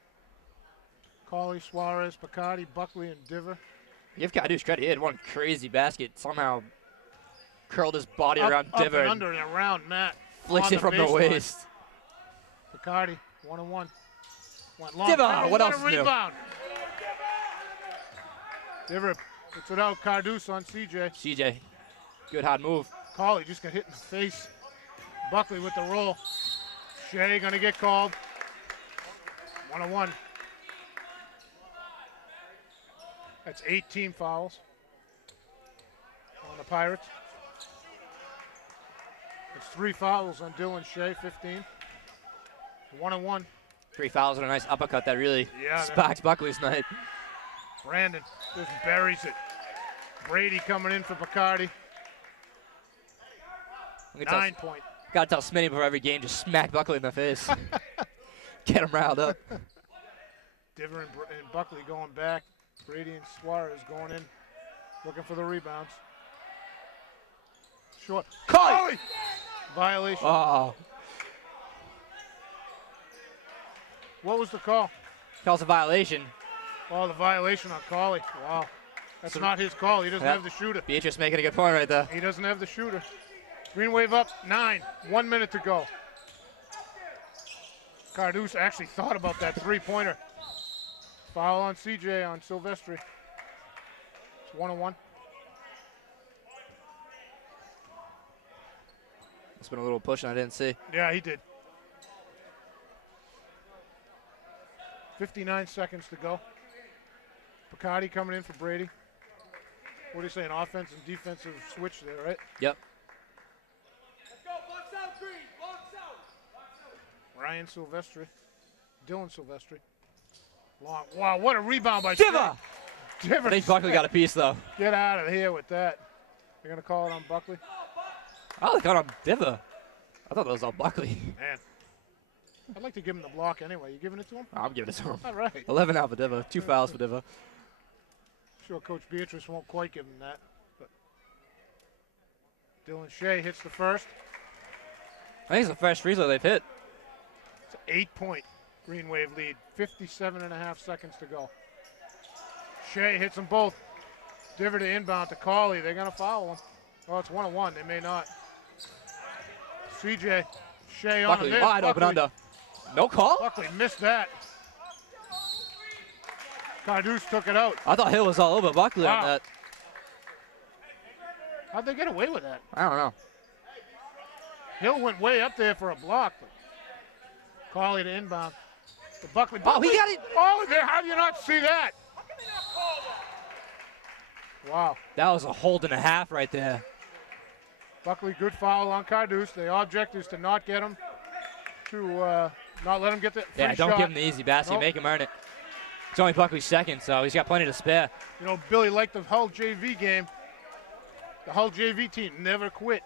Colley, Suarez, Picardi, Buckley, and Diver. Give Carduce credit. He had one crazy basket. Somehow curled his body around Diver. Up and under and around Matt. Flicks it from the waist. Picardi, 1-on-1. Went long. Diver, what else is new? Rebound. Diver puts it out. Carduce on CJ. CJ, good hard move. Colley just got hit in the face. Buckley with the roll. Shea gonna get called. 1-on-1. That's 18 fouls on the Pirates. It's 3 fouls on Dylan Shea, 15. 1-on-1. 3 fouls and a nice uppercut that really sparks Buckley's night. Brandon just buries it. Brady coming in for Picardi. 9 point. Gotta tell Smitty before every game, just smack Buckley in the face. Get him riled up. Diver and Buckley going back. Brady and Suarez going in, looking for the rebounds. Short. Colley! Violation. Oh. What was the call? Calls a violation. Oh, the violation on Colley. Wow. That's not his call. He doesn't have the shooter. Beatrice making a good point right there. He doesn't have the shooter. Green Wave up 9. 1 minute to go. Carduce actually thought about that three-pointer. Foul on CJ on Silvestri. It's 1-on-1. It's been a little push and I didn't see. Yeah, he did. 59 seconds to go. Picardi coming in for Brady. What do you say, an offense and defensive switch there, right? Yep. Let's go, box out, Green, box out. Ryan Silvestri. Dylan Silvestri. Long. Wow, what a rebound by Diver! Diver. I think Buckley got a piece, though. Get out of here with that. They're going to call it on Buckley? Oh, they got on Diver. I thought that was on Buckley. Man. I'd like to give him the block anyway. You giving it to him? I'm giving it to him. All right. 11 out for Diver. 2 fouls for Diver. Sure, Coach Beatrice won't quite give him that. But Dylan Shea hits the first. I think it's the first free throw they've hit. It's an 8-point Green Wave lead. 57.5 seconds to go. Shea hits them both. Diver to inbound to Cauley. They're going to foul him. Oh, it's 1-1. They may not. CJ. Shea on Buckley the wide open under. No call? Buckley missed that. Cardus took it out. I thought Hill was all over Buckley on that. How'd they get away with that? I don't know. Hill went way up there for a block. But Cauley to inbound. To Buckley. Oh, he got it. Oh, how do you not see that? Wow. That was a hold and a half right there. Buckley, good foul on Cardus. The object is to not get him, to not let him get the free Yeah, don't shot. give him the easy basket. Nope. Make him earn it. It's only Buckley's second, so he's got plenty to spare. You know, Billy, like the Hull JV game, the Hull JV team never quit.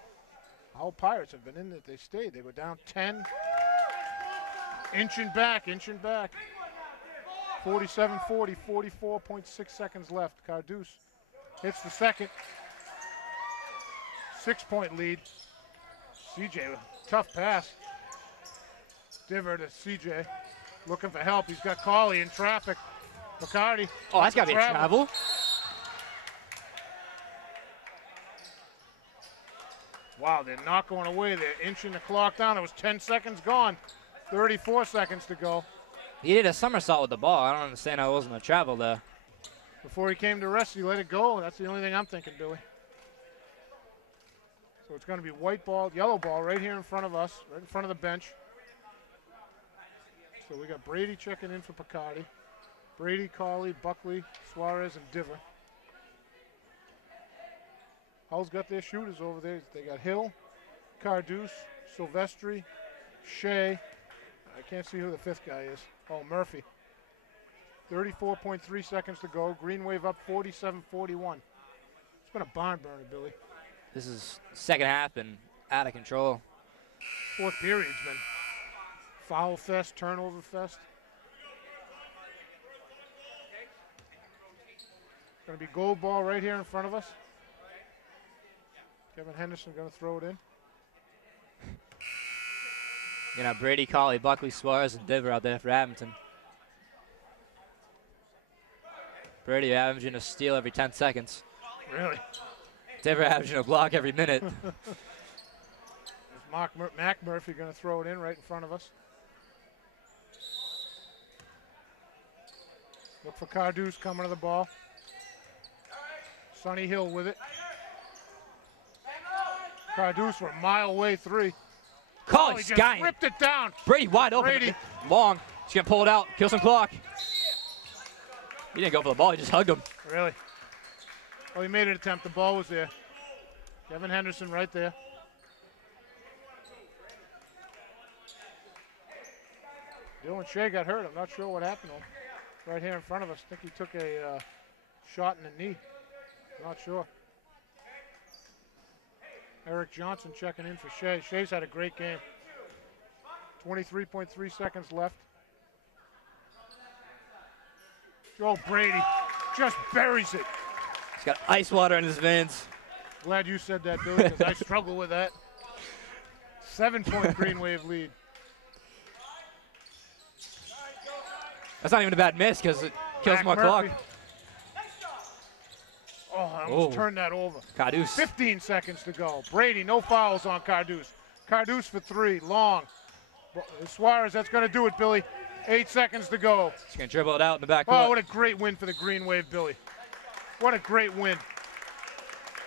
Hull Pirates have been in it. They stayed. They were down 10. Inching back. 47-40, 44.6 seconds left. Cardus hits the second. 6-point lead. CJ, tough pass. Diver to CJ. Looking for help. He's got Cauley in traffic. McCarty. Oh, that's got to be a travel. Wow, they're not going away. They're inching the clock down. It was 10 seconds gone. 34 seconds to go. He did a somersault with the ball. I don't understand how it wasn't a travel there. Before he came to rest, he let it go. That's the only thing I'm thinking, Billy. So it's going to be white ball, yellow ball right here in front of us, right in front of the bench. So we got Brady checking in for Picardi. Brady, Cauley, Buckley, Suarez, and Diver. Hull's got their shooters over there. They got Hill, Cardus, Silvestri, Shea. I can't see who the fifth guy is. Oh, Murphy. 34.3 seconds to go. Green Wave up 47-41. It's been a barn burner, Billy. This is second half and out of control. Fourth period's been foul fest, turnover fest. Going to be gold ball right here in front of us. Kevin Henderson going to throw it in. You know, Brady, Cauley, Buckley, Suarez, and Diver out there for Abington. Brady averaging a steal every 10 seconds. Really? Diver averaging a block every minute. Mac Murphy going to throw it in right in front of us. Look for Cardus coming to the ball. Sonny Hill with it. Cardus for a mile away three. Cauley Just skying. ripped it down. Brady wide open. Brady. Long. He's going to pull it out. Kill some clock. He didn't go for the ball. He just hugged him. Really? Oh, he made an attempt. The ball was there. Kevin Henderson right there. Dylan Shea got hurt. I'm not sure what happened to him. Right here in front of us. I think he took a shot in the knee. Not sure. Eric Johnson checking in for Shea. Shea's had a great game. 23.3 seconds left. Joe Brady just buries it. He's got ice water in his veins. Glad you said that, Billy, because I struggle with that. 7-point Green Wave lead. That's not even a bad miss because it kills more clock. Oh, I almost turned that over. Cardus. 15 seconds to go. Brady, no fouls on Cardus. Cardus for three, long. Suarez, that's going to do it, Billy. 8 seconds to go. He's going to dribble it out in the back. Oh, what a great win for the Green Wave, Billy. What a great win.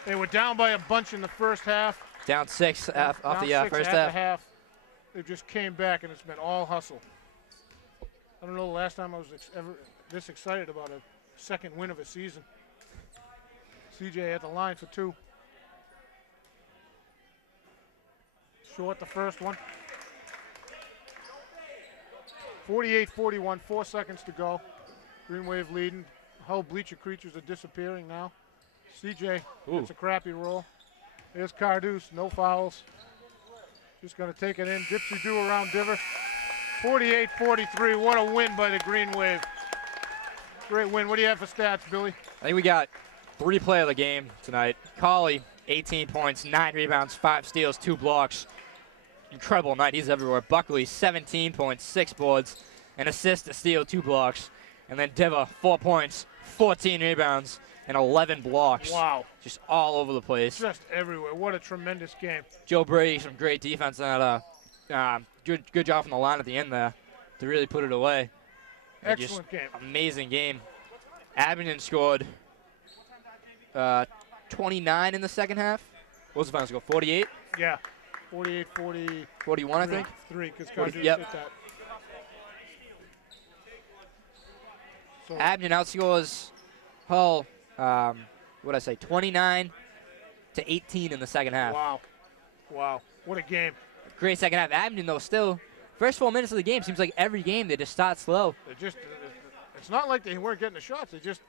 They were down by a bunch in the first half. Down 6 off the first half. They just came back, and it's been all hustle. I don't know the last time I was ever this excited about a second win of a season. CJ at the line for two. Short the first one. 48-41, 4 seconds to go. Green Wave leading. Hull bleacher creatures are disappearing now. CJ gets a crappy roll. There's Cardus, no fouls. Just going to take it in. Dipsy-do around Diver. 48-43, what a win by the Green Wave. Great win. What do you have for stats, Billy? I think we got 3 player of the game tonight. Colley, 18 points, 9 rebounds, 5 steals, 2 blocks. Incredible night. He's everywhere. Buckley, 17 points, 6 boards, an assist, a steal, 2 blocks. And then Diva, 4 points, 14 rebounds, and 11 blocks. Wow. Just all over the place. Just everywhere. What a tremendous game. Joe Brady, some great defense and good job from the line at the end there to really put it away. And Excellent game. Amazing game. Abington scored 29 in the second half. What was the final score? 48? Yeah. 48, 40. 41, I think. 3, because Cardew Yep. hit that. So, Abington outscores Hull, what did I say, 29 to 18 in the second half. wow. Wow. What a game. Great second half. Abington, though, still, first 4 minutes of the game, seems like every game they just start slow. They just, it's not like they weren't getting the shots. They Just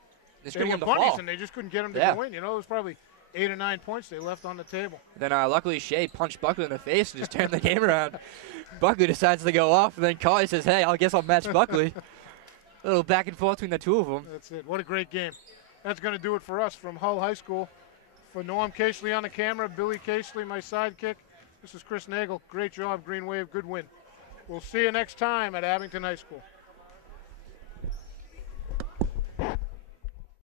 were couldn't get them to bunnies fall. and they just couldn't get them to Yeah. go in. You know, it was probably 8 or 9 points they left on the table. Then luckily Shea punched Buckley in the face and just turned the game around. Buckley decides to go off, and then Colley says, hey, I guess I'll match Buckley. A little back and forth between the two of them. That's it. What a great game. That's going to do it for us from Hull High School. For Norm Casely on the camera, Billy Casely, my sidekick. This is Chris Nagel. Great job, Green Wave. Good win. We'll see you next time at Abington High School.